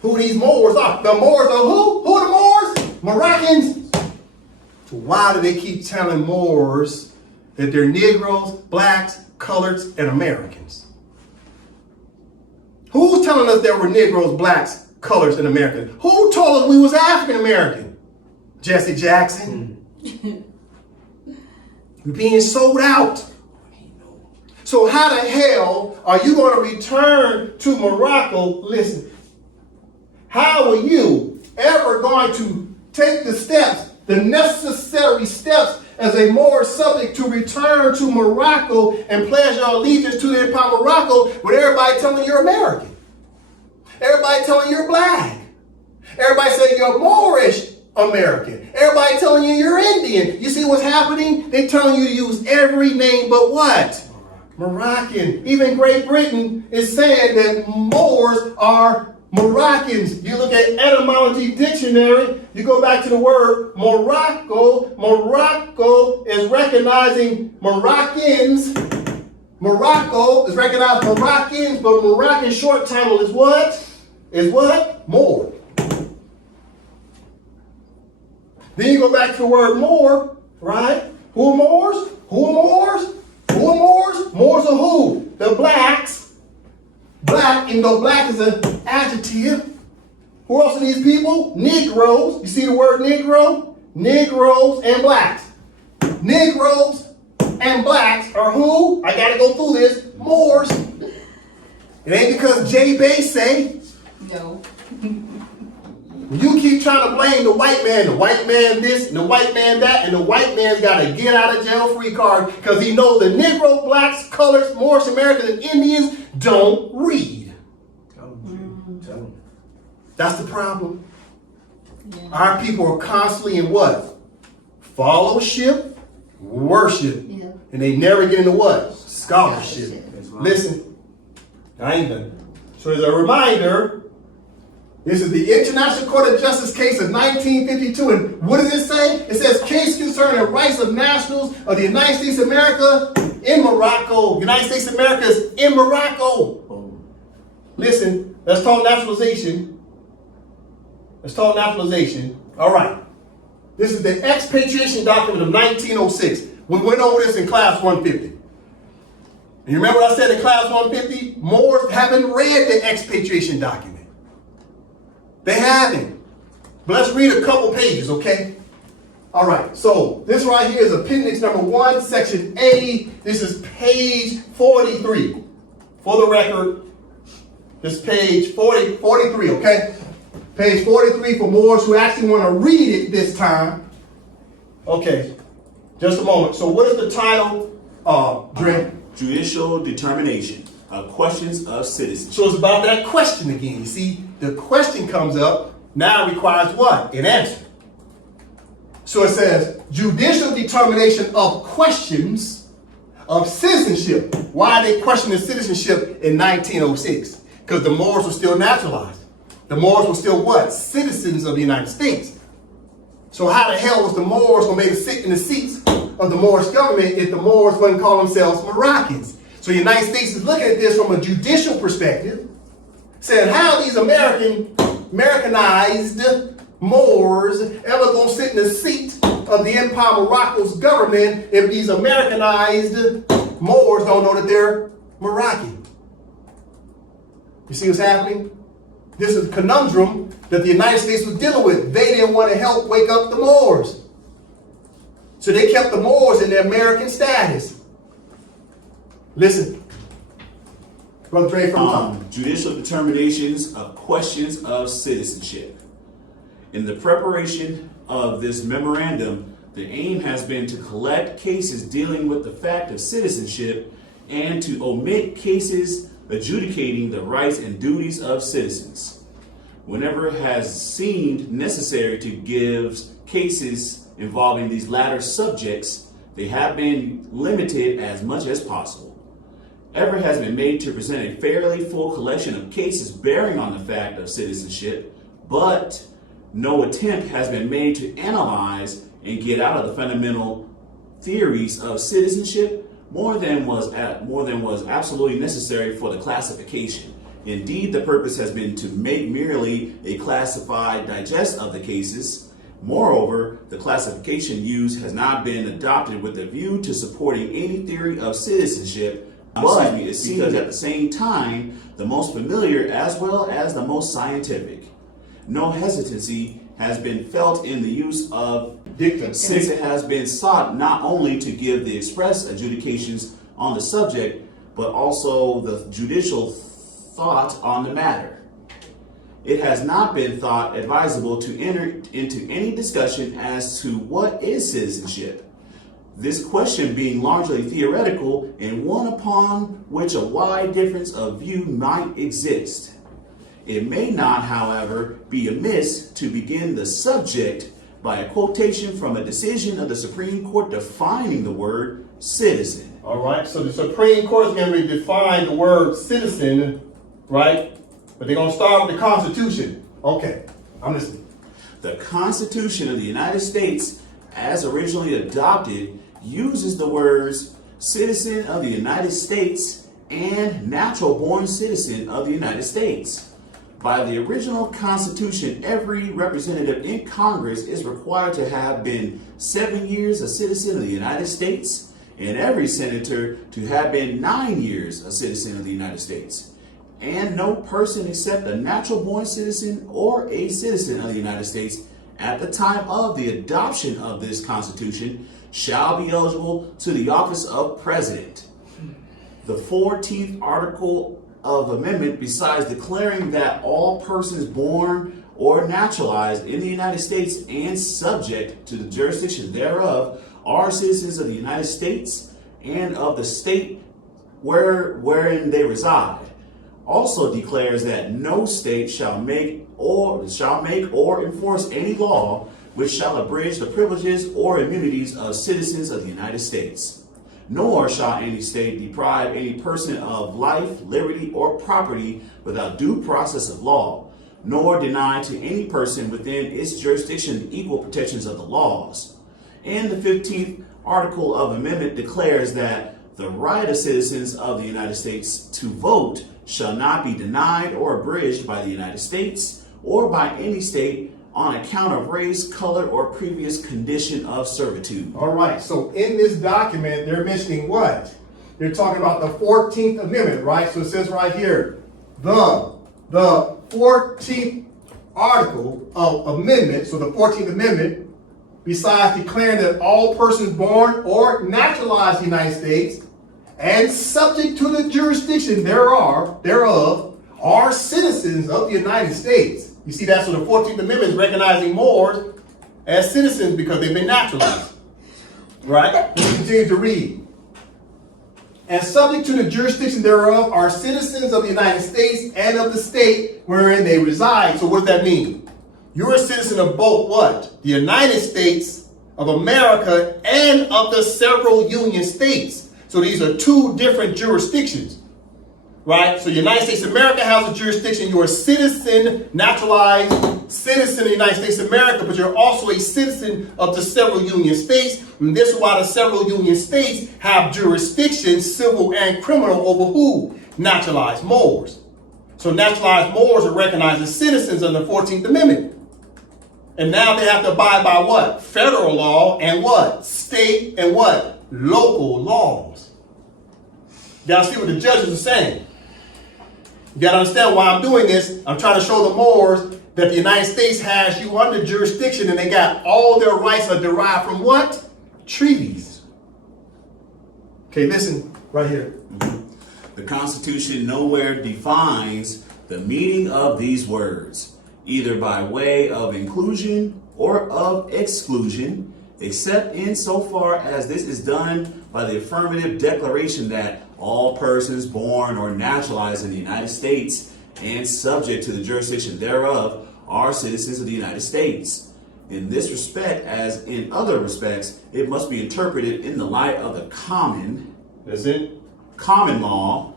who these Moors are. The Moors are who? Who are the Moors? Moroccans. So why do they keep telling Moors that they're Negroes, blacks, coloreds, and Americans? Who's telling us there were Negroes, blacks, coloreds, and Americans? Who told us we was African American? Jesse Jackson. We're being sold out. So how the hell are you going to return to Morocco? Listen, how are you ever going to take the steps, the necessary steps as a Moor subject to return to Morocco and pledge your allegiance to the Empire of Morocco with everybody telling you're American? Everybody telling you're black. Everybody saying you're Moorish American. Everybody telling you you're Indian. You see what's happening? They're telling you to use every name but what? Moroccan. Even Great Britain is saying that Moors are Moroccans. You look at Etymology Dictionary, you go back to the word Morocco. Morocco is recognizing Moroccans. Morocco is recognized Moroccans, but Moroccan short title is what? Is what? Moor. Then you go back to the word Moor, right? Who are Moors? Who are Moors? Who are Moors? Moors are who? The blacks. Black, even though black is an adjective. Who else are these people? Negroes. You see the word Negro? Negroes and blacks. Negroes and blacks are who? I gotta go through this. Moors. It ain't because J. Bay say. No. You keep trying to blame the white man this, and the white man that, and the white man's got a get out of jail free card because he knows the Negro, blacks, colors, Moorish Americans, and Indians don't read. Tell them. That's the problem. Yeah. Our people are constantly in what? Fellowship, worship, Yeah. and they never get into what? Scholarship. Right. Listen, I ain't done. So as a reminder, this is the International Court of Justice case of 1952. And what does it say? It says case concerning the rights of nationals of the United States of America in Morocco. United States of America is in Morocco. Listen, let's talk naturalization. It's called naturalization. All right. This is the expatriation document of 1906. We went over this in class 150. And you remember what I said in class 150? Moors haven't read the expatriation document. They haven't. But let's read a couple pages, okay? All right, so this right here is appendix number 1, section A. This is page 43. For the record, this is page 43, okay? Page 43 for Moors who actually want to read it this time. Okay, just a moment. So what is the title, Dre? Judicial Determination of Questions of Citizenship. So it's about that question again. You see, the question comes up, now it requires what? An answer. So it says, judicial determination of questions of citizenship. Why are they questioning citizenship in 1906? Because the Moors were still naturalized. The Moors were still what? Citizens of the United States. So how the hell was the Moors going to sit in the seats of the Moorish government if the Moors wouldn't call themselves Moroccans? So the United States is looking at this from a judicial perspective, saying how these Americanized Moors ever going to sit in the seat of the Empire of Morocco's government if these Americanized Moors don't know that they're Moroccan? You see what's happening? This is a conundrum that the United States was dealing with. They didn't want to help wake up the Moors. So they kept the Moors in their American status. Listen. Brother Dre from Judicial determinations of questions of citizenship. In the preparation of this memorandum, the aim has been to collect cases dealing with the fact of citizenship and to omit cases adjudicating the rights and duties of citizens. Whenever it has seemed necessary to give cases involving these latter subjects, they have been limited as much as possible. Effort has been made to present a fairly full collection of cases bearing on the fact of citizenship, but no attempt has been made to analyze and get out of the fundamental theories of citizenship more than was absolutely necessary for the classification. Indeed, the purpose has been to make merely a classified digest of the cases. Moreover, the classification used has not been adopted with a view to supporting any theory of citizenship, but it seems at the same time the most familiar as well as the most scientific. No hesitancy has been felt in the use of dictum, since it has been sought not only to give the express adjudications on the subject, but also the judicial thought on the matter. It has not been thought advisable to enter into any discussion as to what is citizenship, this question being largely theoretical and one upon which a wide difference of view might exist. It may not, however, be amiss to begin the subject by a quotation from a decision of the Supreme Court defining the word citizen. All right, so the Supreme Court is going to define the word citizen, right? But they're going to start with the Constitution. Okay, I'm listening. The Constitution of the United States, as originally adopted, uses the words citizen of the United States and natural-born citizen of the United States. By the original Constitution, every representative in Congress is required to have been 7 years a citizen of the United States, and every senator to have been 9 years a citizen of the United States. And no person except a natural-born citizen or a citizen of the United States at the time of the adoption of this Constitution shall be eligible to the office of President. The 14th Article of Amendment, besides declaring that all persons born or naturalized in the United States and subject to the jurisdiction thereof are citizens of the United States and of the state wherein they reside, also declares that no state shall make or enforce any law which shall abridge the privileges or immunities of citizens of the United States. Nor shall any state deprive any person of life, liberty, or property without due process of law, nor deny to any person within its jurisdiction the equal protections of the laws. And the 15th Article of Amendment declares that the right of citizens of the United States to vote shall not be denied or abridged by the United States or by any state on account of race, color, or previous condition of servitude. All right, so in this document, they're mentioning what? They're talking about the 14th Amendment, right? So it says right here, the 14th article of amendment, so the 14th Amendment, besides declaring that all persons born or naturalized in the United States and subject to the jurisdiction thereof are citizens of the United States. You see that? So the 14th Amendment is recognizing Moors as citizens because they've been naturalized. Right? Let's continue to read. And subject to the jurisdiction thereof are citizens of the United States and of the state wherein they reside. So what does that mean? You're a citizen of both what? The United States of America and of the several union states. So these are two different jurisdictions, right? So the United States of America has a jurisdiction. You're a citizen, naturalized citizen of the United States of America, but you're also a citizen of the several union states. And this is why the several union states have jurisdictions, civil and criminal, over who? Naturalized Moors. So naturalized Moors are recognized as citizens under the 14th Amendment. And now they have to abide by what? Federal law and what? State and what? Local laws. You gotta see what the judges are saying. You gotta understand why I'm doing this. I'm trying to show the Moors that the United States has you under jurisdiction, and they got all their rights are derived from what? Treaties. Okay, listen right here. The Constitution nowhere defines the meaning of these words, either by way of inclusion or of exclusion, except insofar as this is done by the affirmative declaration that all persons born or naturalized in the United States and subject to the jurisdiction thereof are citizens of the United States. In this respect, as in other respects, it must be interpreted in the light of the common law,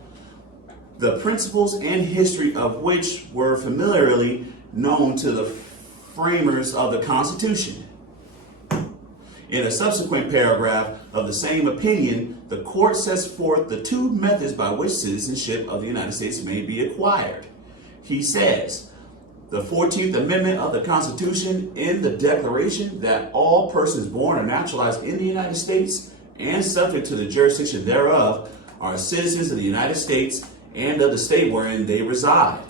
the principles and history of which were familiarly known to the framers of the Constitution. In a subsequent paragraph of the same opinion, the court sets forth the two methods by which citizenship of the United States may be acquired. He says, the 14th Amendment of the Constitution in the declaration that all persons born or naturalized in the United States and subject to the jurisdiction thereof are citizens of the United States and of the state wherein they reside,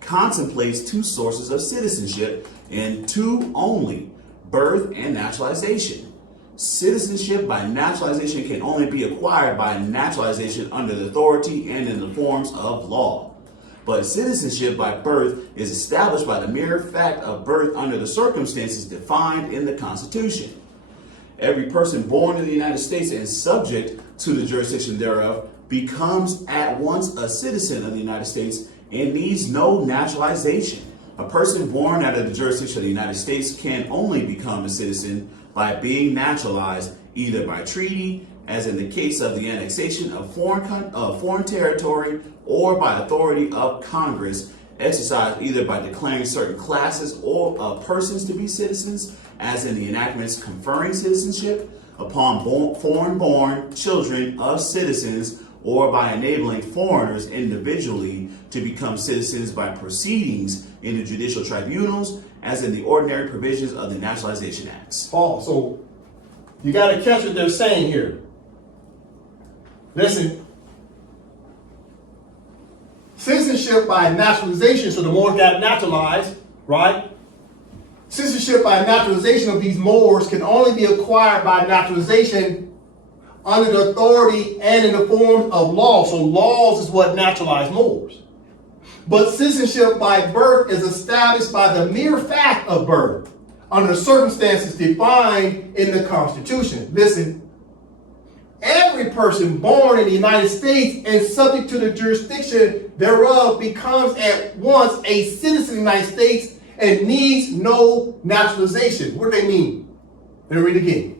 contemplates two sources of citizenship and two only: birth and naturalization. Citizenship by naturalization can only be acquired by naturalization under the authority and in the forms of law. But citizenship by birth is established by the mere fact of birth under the circumstances defined in the Constitution. Every person born in the United States and subject to the jurisdiction thereof becomes at once a citizen of the United States and needs no naturalization. A person born out of the jurisdiction of the United States can only become a citizen by being naturalized either by treaty, as in the case of the annexation of foreign territory, or by authority of Congress, exercised either by declaring certain classes or of persons to be citizens, as in the enactments conferring citizenship upon foreign-born children of citizens, or by enabling foreigners individually to become citizens by proceedings in the judicial tribunals, as in the ordinary provisions of the Naturalization Acts. Paul, so you got to catch what they're saying here. Listen, citizenship by naturalization, so the Moors got naturalized, right? Citizenship by naturalization of these Moors can only be acquired by naturalization under the authority and in the form of law. So laws is what naturalized Moors. But citizenship by birth is established by the mere fact of birth under the circumstances defined in the Constitution. Listen, every person born in the United States and subject to the jurisdiction thereof becomes at once a citizen of the United States and needs no naturalization. What do they mean? Let me read again.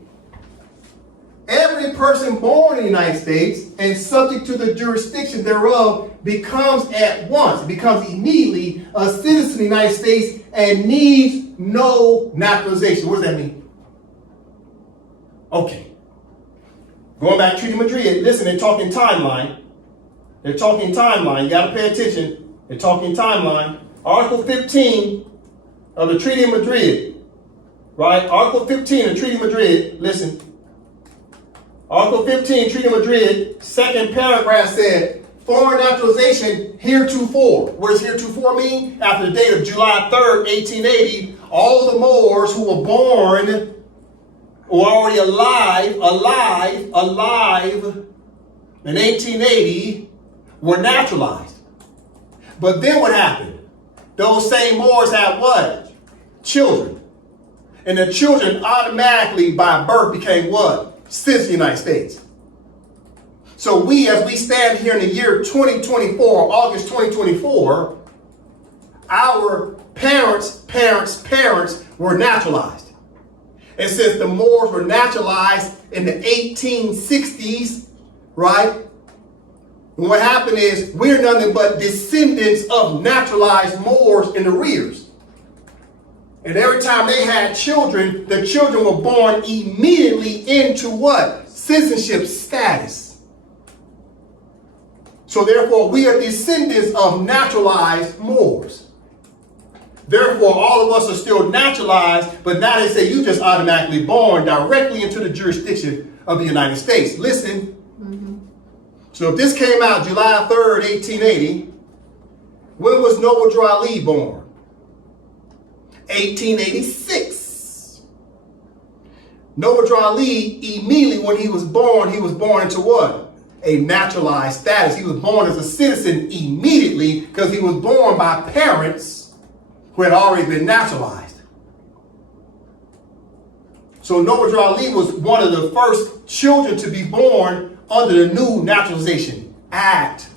Every person born in the United States and subject to the jurisdiction thereof becomes at once, becomes immediately a citizen of the United States and needs no naturalization. What does that mean? Okay. Going back to Treaty of Madrid, listen, they're talking timeline. They're talking timeline. You got to pay attention. They're talking timeline. Article 15 of the Treaty of Madrid, right? Article 15 of the Treaty of Madrid, listen. Article 15, Treaty of Madrid, second paragraph said, foreign naturalization heretofore. What does heretofore mean? After the date of July 3rd, 1880, all the Moors who were born or already alive in 1880 were naturalized. But then what happened? Those same Moors had what? Children. And the children automatically by birth became what? Citizens of the United States. So we, as we stand here in the year 2024, August 2024, our parents were naturalized. And since the Moors were naturalized in the 1860s, right? What happened is we're nothing but descendants of naturalized Moors in the rears. And every time they had children, the children were born immediately into what? Citizenship status. So therefore, we are descendants of naturalized Moors. Therefore, all of us are still naturalized, but now they say you just automatically born directly into the jurisdiction of the United States. Listen. So if this came out July 3rd, 1880, when was Noble Drew Ali born? 1886. Noble Drew Ali, immediately when he was born into what? A naturalized status. He was born as a citizen immediately because he was born by parents who had already been naturalized. So Noble Drew Ali was one of the first children to be born under the new Naturalization Act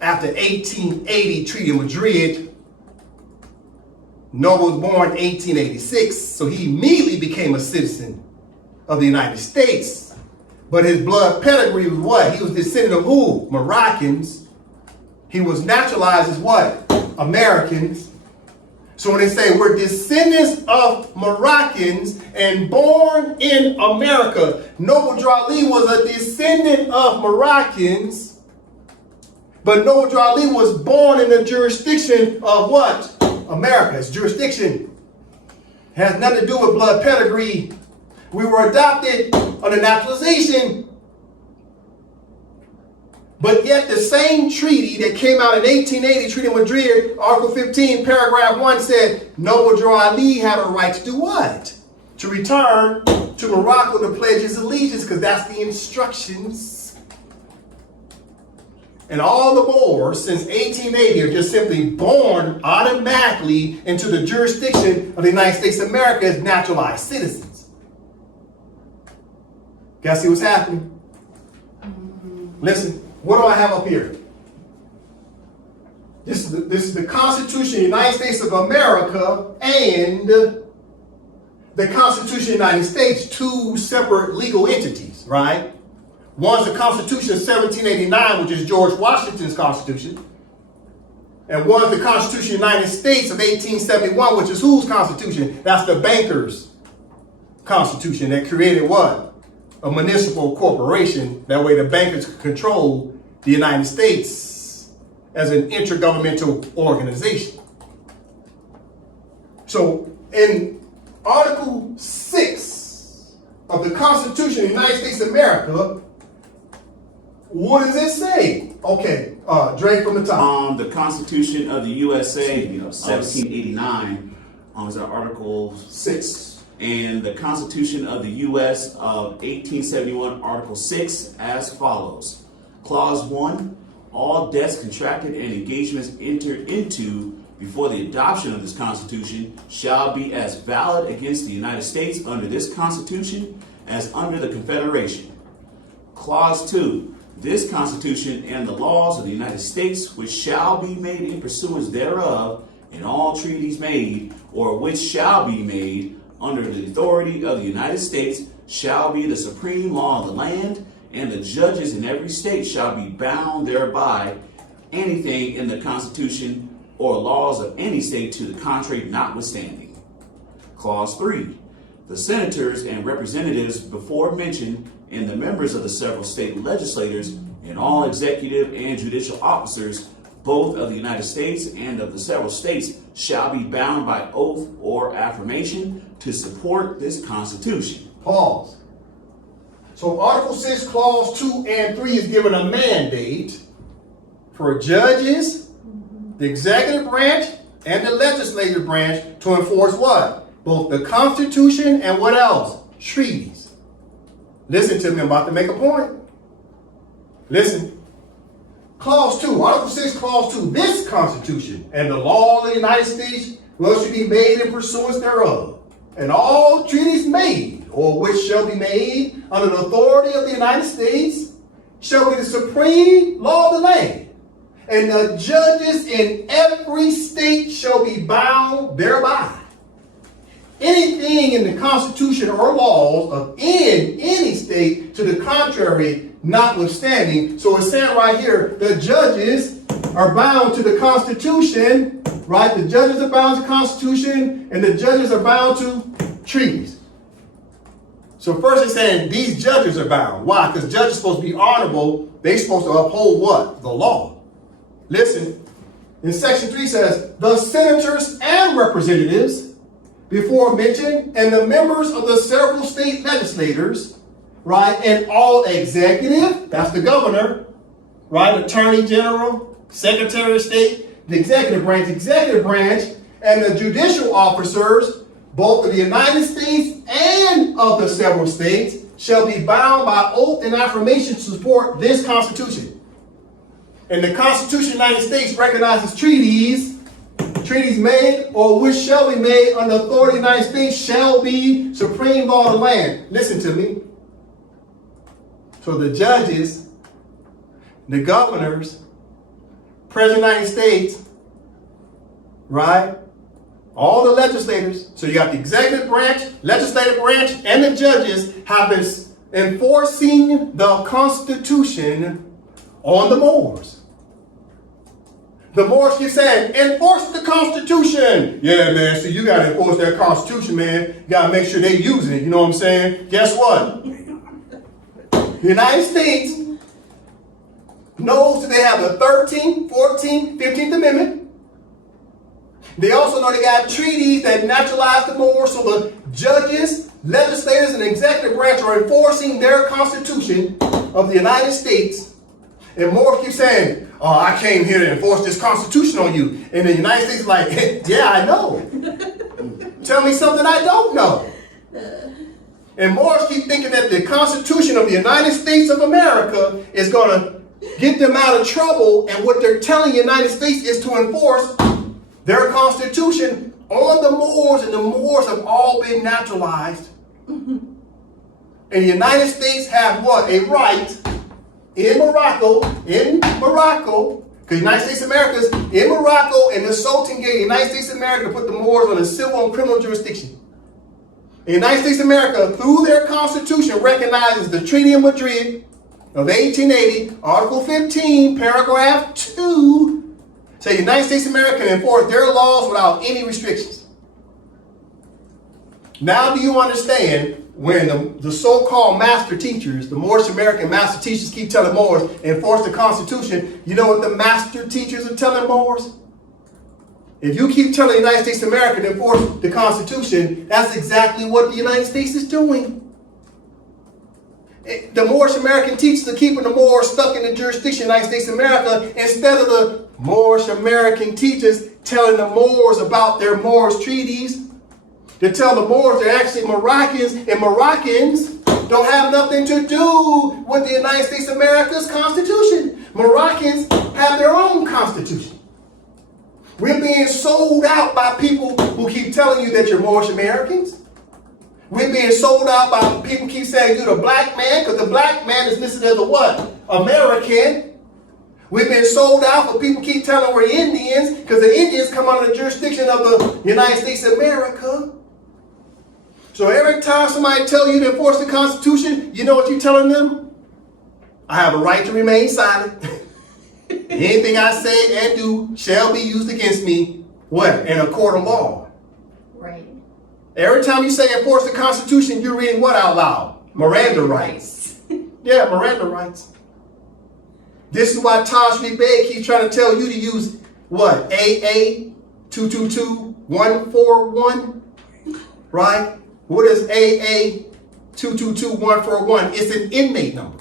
after 1880 Treaty of Madrid. Noble was born in 1886, so he immediately became a citizen of the United States. But his blood pedigree was what? He was descendant of who? Moroccans. He was naturalized as what? Americans. So when they say we're descendants of Moroccans and born in America, Noble Drew Ali was a descendant of Moroccans, but Noble Drew Ali was born in the jurisdiction of what? America's jurisdiction. It has nothing to do with blood pedigree. We were adopted under naturalization. But yet the same treaty that came out in 1880, Treaty of Madrid, Article 15, paragraph 1 said Noble Drew Ali had a right to do what? To return to Morocco to pledge his allegiance, because that's the instructions. And all the Moors since 1880 are just simply born automatically into the jurisdiction of the United States of America as naturalized citizens. Guys, see what's happening? Listen. What do I have up here? This is the Constitution of the United States of America and the Constitution of the United States, two separate legal entities, right? One's the Constitution of 1789, which is George Washington's Constitution. And one's the Constitution of the United States of 1871, which is whose Constitution? That's the bankers' Constitution that created what? A municipal corporation. That way the bankers could control the United States as an intergovernmental organization. So in Article 6 of the Constitution of the United States of America, what does it say? Okay, Dre from the top. The Constitution of the USA, 1789, is our Article 6. And the Constitution of the U.S. of 1871, Article 6, as follows. Clause 1, all debts contracted and engagements entered into before the adoption of this Constitution shall be as valid against the United States under this Constitution as under the Confederation. Clause 2, this Constitution and the laws of the United States which shall be made in pursuance thereof, and all treaties made, or which shall be made, under the authority of the United States shall be the supreme law of the land, and the judges in every state shall be bound thereby, anything in the Constitution or laws of any state to the contrary notwithstanding. Clause 3. The senators and representatives before mentioned and the members of the several state legislatures and all executive and judicial officers both of the United States and of the several states, shall be bound by oath or affirmation to support this Constitution. Pause. So Article 6, Clause 2 and 3 is given a mandate for judges, the executive branch, and the legislative branch to enforce what? Both the Constitution and what else? Treaties. Listen to me, I'm about to make a point. Listen. Clause 2, Article 6, Clause 2, this Constitution and the law of the United States should be made in pursuance thereof. And all treaties made, or which shall be made under the authority of the United States, shall be the supreme law of the land. And the judges in every state shall be bound thereby. Anything in the Constitution or laws of any state to the contrary notwithstanding. So it's saying right here, the judges are bound to the Constitution, right? The judges are bound to the Constitution, and the judges are bound to treaties. So first it's saying these judges are bound. Why? Because judges are supposed to be honorable. They're supposed to uphold what? The law. Listen, in section 3 says, the senators and representatives before mentioned, and the members of the several state legislators, right, and all executive, that's the governor, right, attorney general, secretary of state, the executive branch, and the judicial officers, both of the United States and of the several states, shall be bound by oath and affirmation to support this Constitution. And the Constitution of the United States recognizes treaties made or which shall be made under authority of the United States shall be supreme law of the land. Listen to me. So the judges, the governors, President of the United States, right? All the legislators, so you got the executive branch, legislative branch, and the judges have been enforcing the Constitution on the Moors. The Moors keep saying, enforce the Constitution. Yeah, man, so you got to enforce that Constitution, man. You got to make sure they're using it, you know what I'm saying? Guess what? The United States knows that they have the 13th, 14th, 15th Amendment. They also know they got treaties that naturalize the Moors, so the judges, legislators, and executive branch are enforcing their Constitution of the United States. And Moors keep saying, oh, I came here to enforce this Constitution on you. And the United States is like, hey, yeah, I know. Tell me something I don't know. And Moors keep thinking that the Constitution of the United States of America is going to get them out of trouble. And what they're telling the United States is to enforce their Constitution on the Moors. And the Moors have all been naturalized. And the United States have what? A right in Morocco, because the United States of America is in Morocco, and the Sultan gave the United States of America to put the Moors on a civil and criminal jurisdiction. The United States of America, through their Constitution, recognizes the Treaty of Madrid of 1880, Article 15, Paragraph 2, say the United States of America can enforce their laws without any restrictions. Now do you understand when the so-called master teachers, the Moorish American master teachers keep telling Moors, enforce the Constitution, you know what the master teachers are telling Moors? If you keep telling the United States of America to enforce the Constitution, that's exactly what the United States is doing. The Moorish American teachers are keeping the Moors stuck in the jurisdiction of the United States of America instead of the Moorish American teachers telling the Moors about their Moorish treaties. They tell the Moors they're actually Moroccans, and Moroccans don't have nothing to do with the United States of America's Constitution. Moroccans have their own Constitution. We're being sold out by people who keep telling you that you're Moorish Americans. We're being sold out by people who keep saying you're the black man, because the black man is listed as a what? American. We've been sold out for people keep telling we're Indians, because the Indians come under the jurisdiction of the United States of America. So every time somebody tells you to enforce the Constitution, you know what you're telling them? I have a right to remain silent. Anything I say and do shall be used against me, what? In a court of law. Right. Every time you say enforce the Constitution, you're reading what out loud? Miranda rights. Yeah, Miranda rights. This is why Tajri Bey keeps trying to tell you to use what? AA 222141, right? What is AA 222141? It's an inmate number.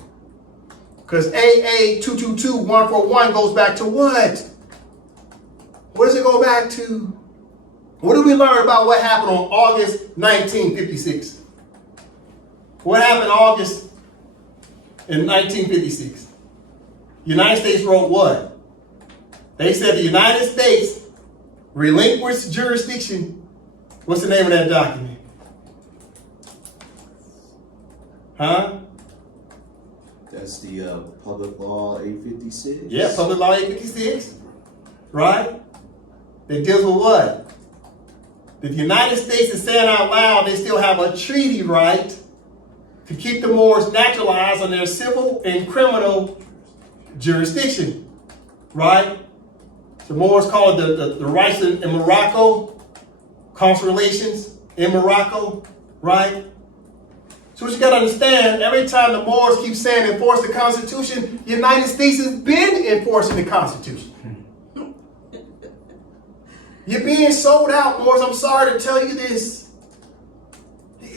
Because AA 222141 goes back to what? What does it go back to? What did we learn about what happened on August 1956? What happened in 1956? United States wrote what? They said the United States relinquished jurisdiction. What's the name of that document? Huh? That's the Public Law 856. Yeah, Public Law 856. Right? That deals with what? That the United States is saying out loud they still have a treaty right to keep the Moors naturalized on their civil and criminal jurisdiction. Right? The Moors call it the rights in Morocco, consular relations in Morocco. Right? So what you got to understand, every time the Moors keep saying enforce the Constitution, the United States has been enforcing the Constitution. You're being sold out, Moors. I'm sorry to tell you this.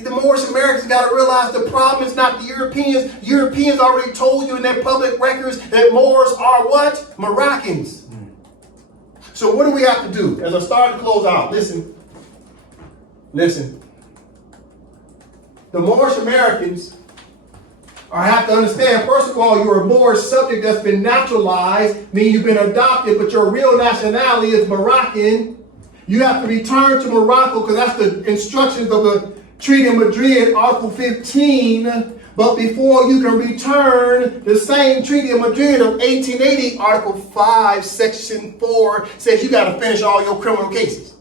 The Moorish Americans got to realize the problem is not the Europeans. Europeans already told you in their public records that Moors are what? Moroccans. So what do we have to do? As I start to close out, listen. The Moorish Americans have to understand, first of all, you're a Moorish subject that's been naturalized, meaning you've been adopted, but your real nationality is Moroccan. You have to return to Morocco because that's the instructions of the Treaty of Madrid, Article 15. But before you can return, the same Treaty of Madrid of 1880, Article 5, Section 4, says you got to finish all your criminal cases,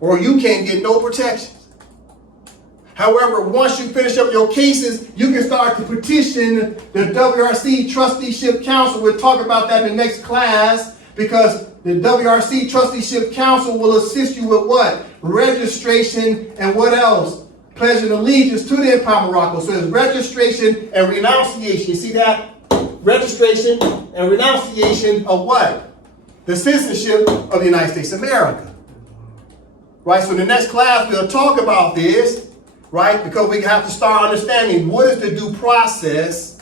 or you can't get no protection. However, once you finish up your cases, you can start to petition the WRC Trusteeship Council. We'll talk about that in the next class, because the WRC Trusteeship Council will assist you with what? Registration and what else? Pledge of allegiance to the Empire of Morocco. So it's registration and renunciation. You see that? Registration and renunciation of what? The citizenship of the United States of America. Right? So in the next class, we'll talk about this. Right? Because we have to start understanding what is the due process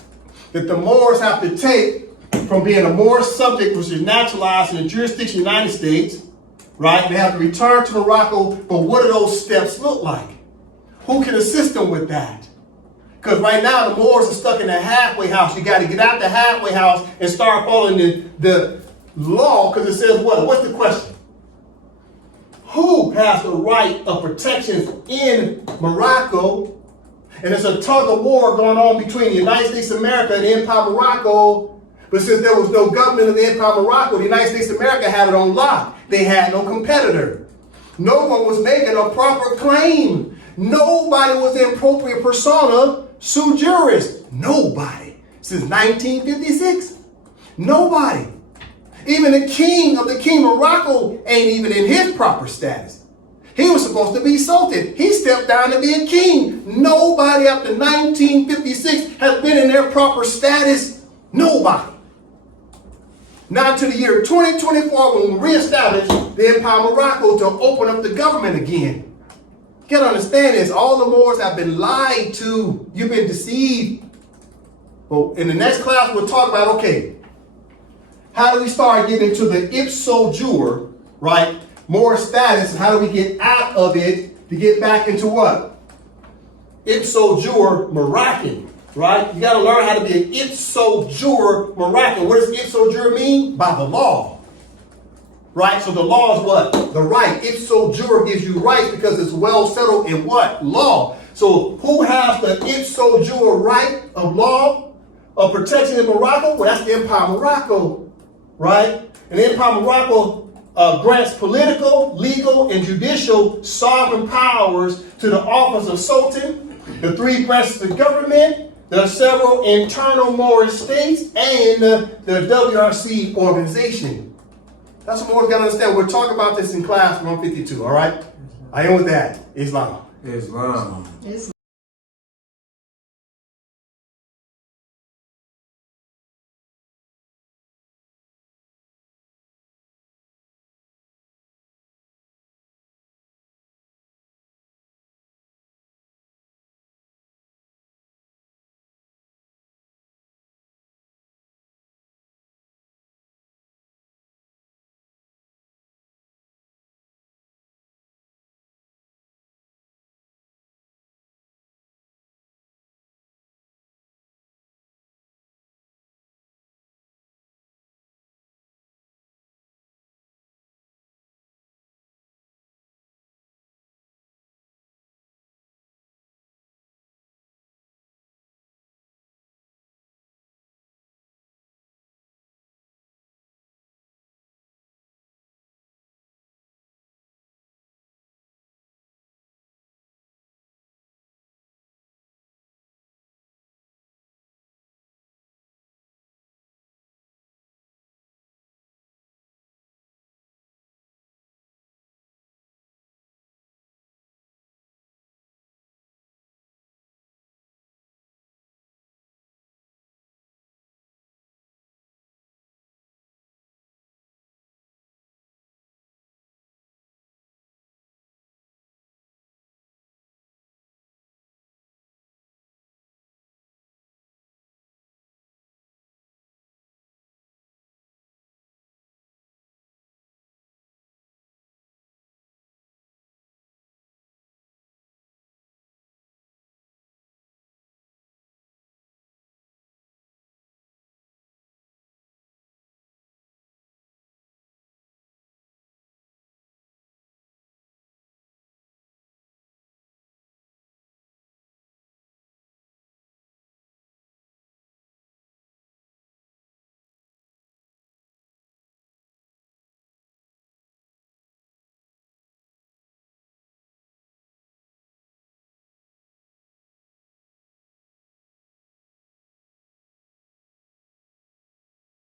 that the Moors have to take from being a Moorish subject, which is naturalized in the jurisdiction of the United States. Right? They have to return to Morocco, but what do those steps look like? Who can assist them with that? Because right now the Moors are stuck in the halfway house. You got to get out the halfway house and start following the law, because it says what? What's the question? Who has the right of protections in Morocco? And there's a tug of war going on between the United States of America and the Empire of Morocco. But since there was no government of the Empire of Morocco, the United States of America had it on lock. They had no competitor. No one was making a proper claim. Nobody was in appropriate persona sui juris. Nobody. Since 1956. Nobody. Even the king of Morocco ain't even in his proper status. He was supposed to be Sultan. He stepped down to be a king. Nobody after 1956 has been in their proper status. Nobody. Not to the year 2024 when we reestablished the Empire of Morocco to open up the government again. You gotta understand this. All the Moors have been lied to. You've been deceived. Well, in the next class, we'll talk about, okay, how do we start getting into the ipso jure, right? More status, and how do we get out of it to get back into what? Ipso jure Moroccan, right? You got to learn how to be an ipso jure Moroccan. What does ipso jure mean? By the law, right? So the law is what? The right. Ipso jure gives you rights because it's well settled in what? Law. So who has the ipso jure right of law, of protection in Morocco? Well, that's the Empire of Morocco. Right? And the Empire of Morocco grants political, legal, and judicial sovereign powers to the office of Sultan, the 3 branches of government, the several internal Moorish states, and the WRC organization. That's what Moors got to understand. We'll talk about this in class 152, all right? I am with that. Islam.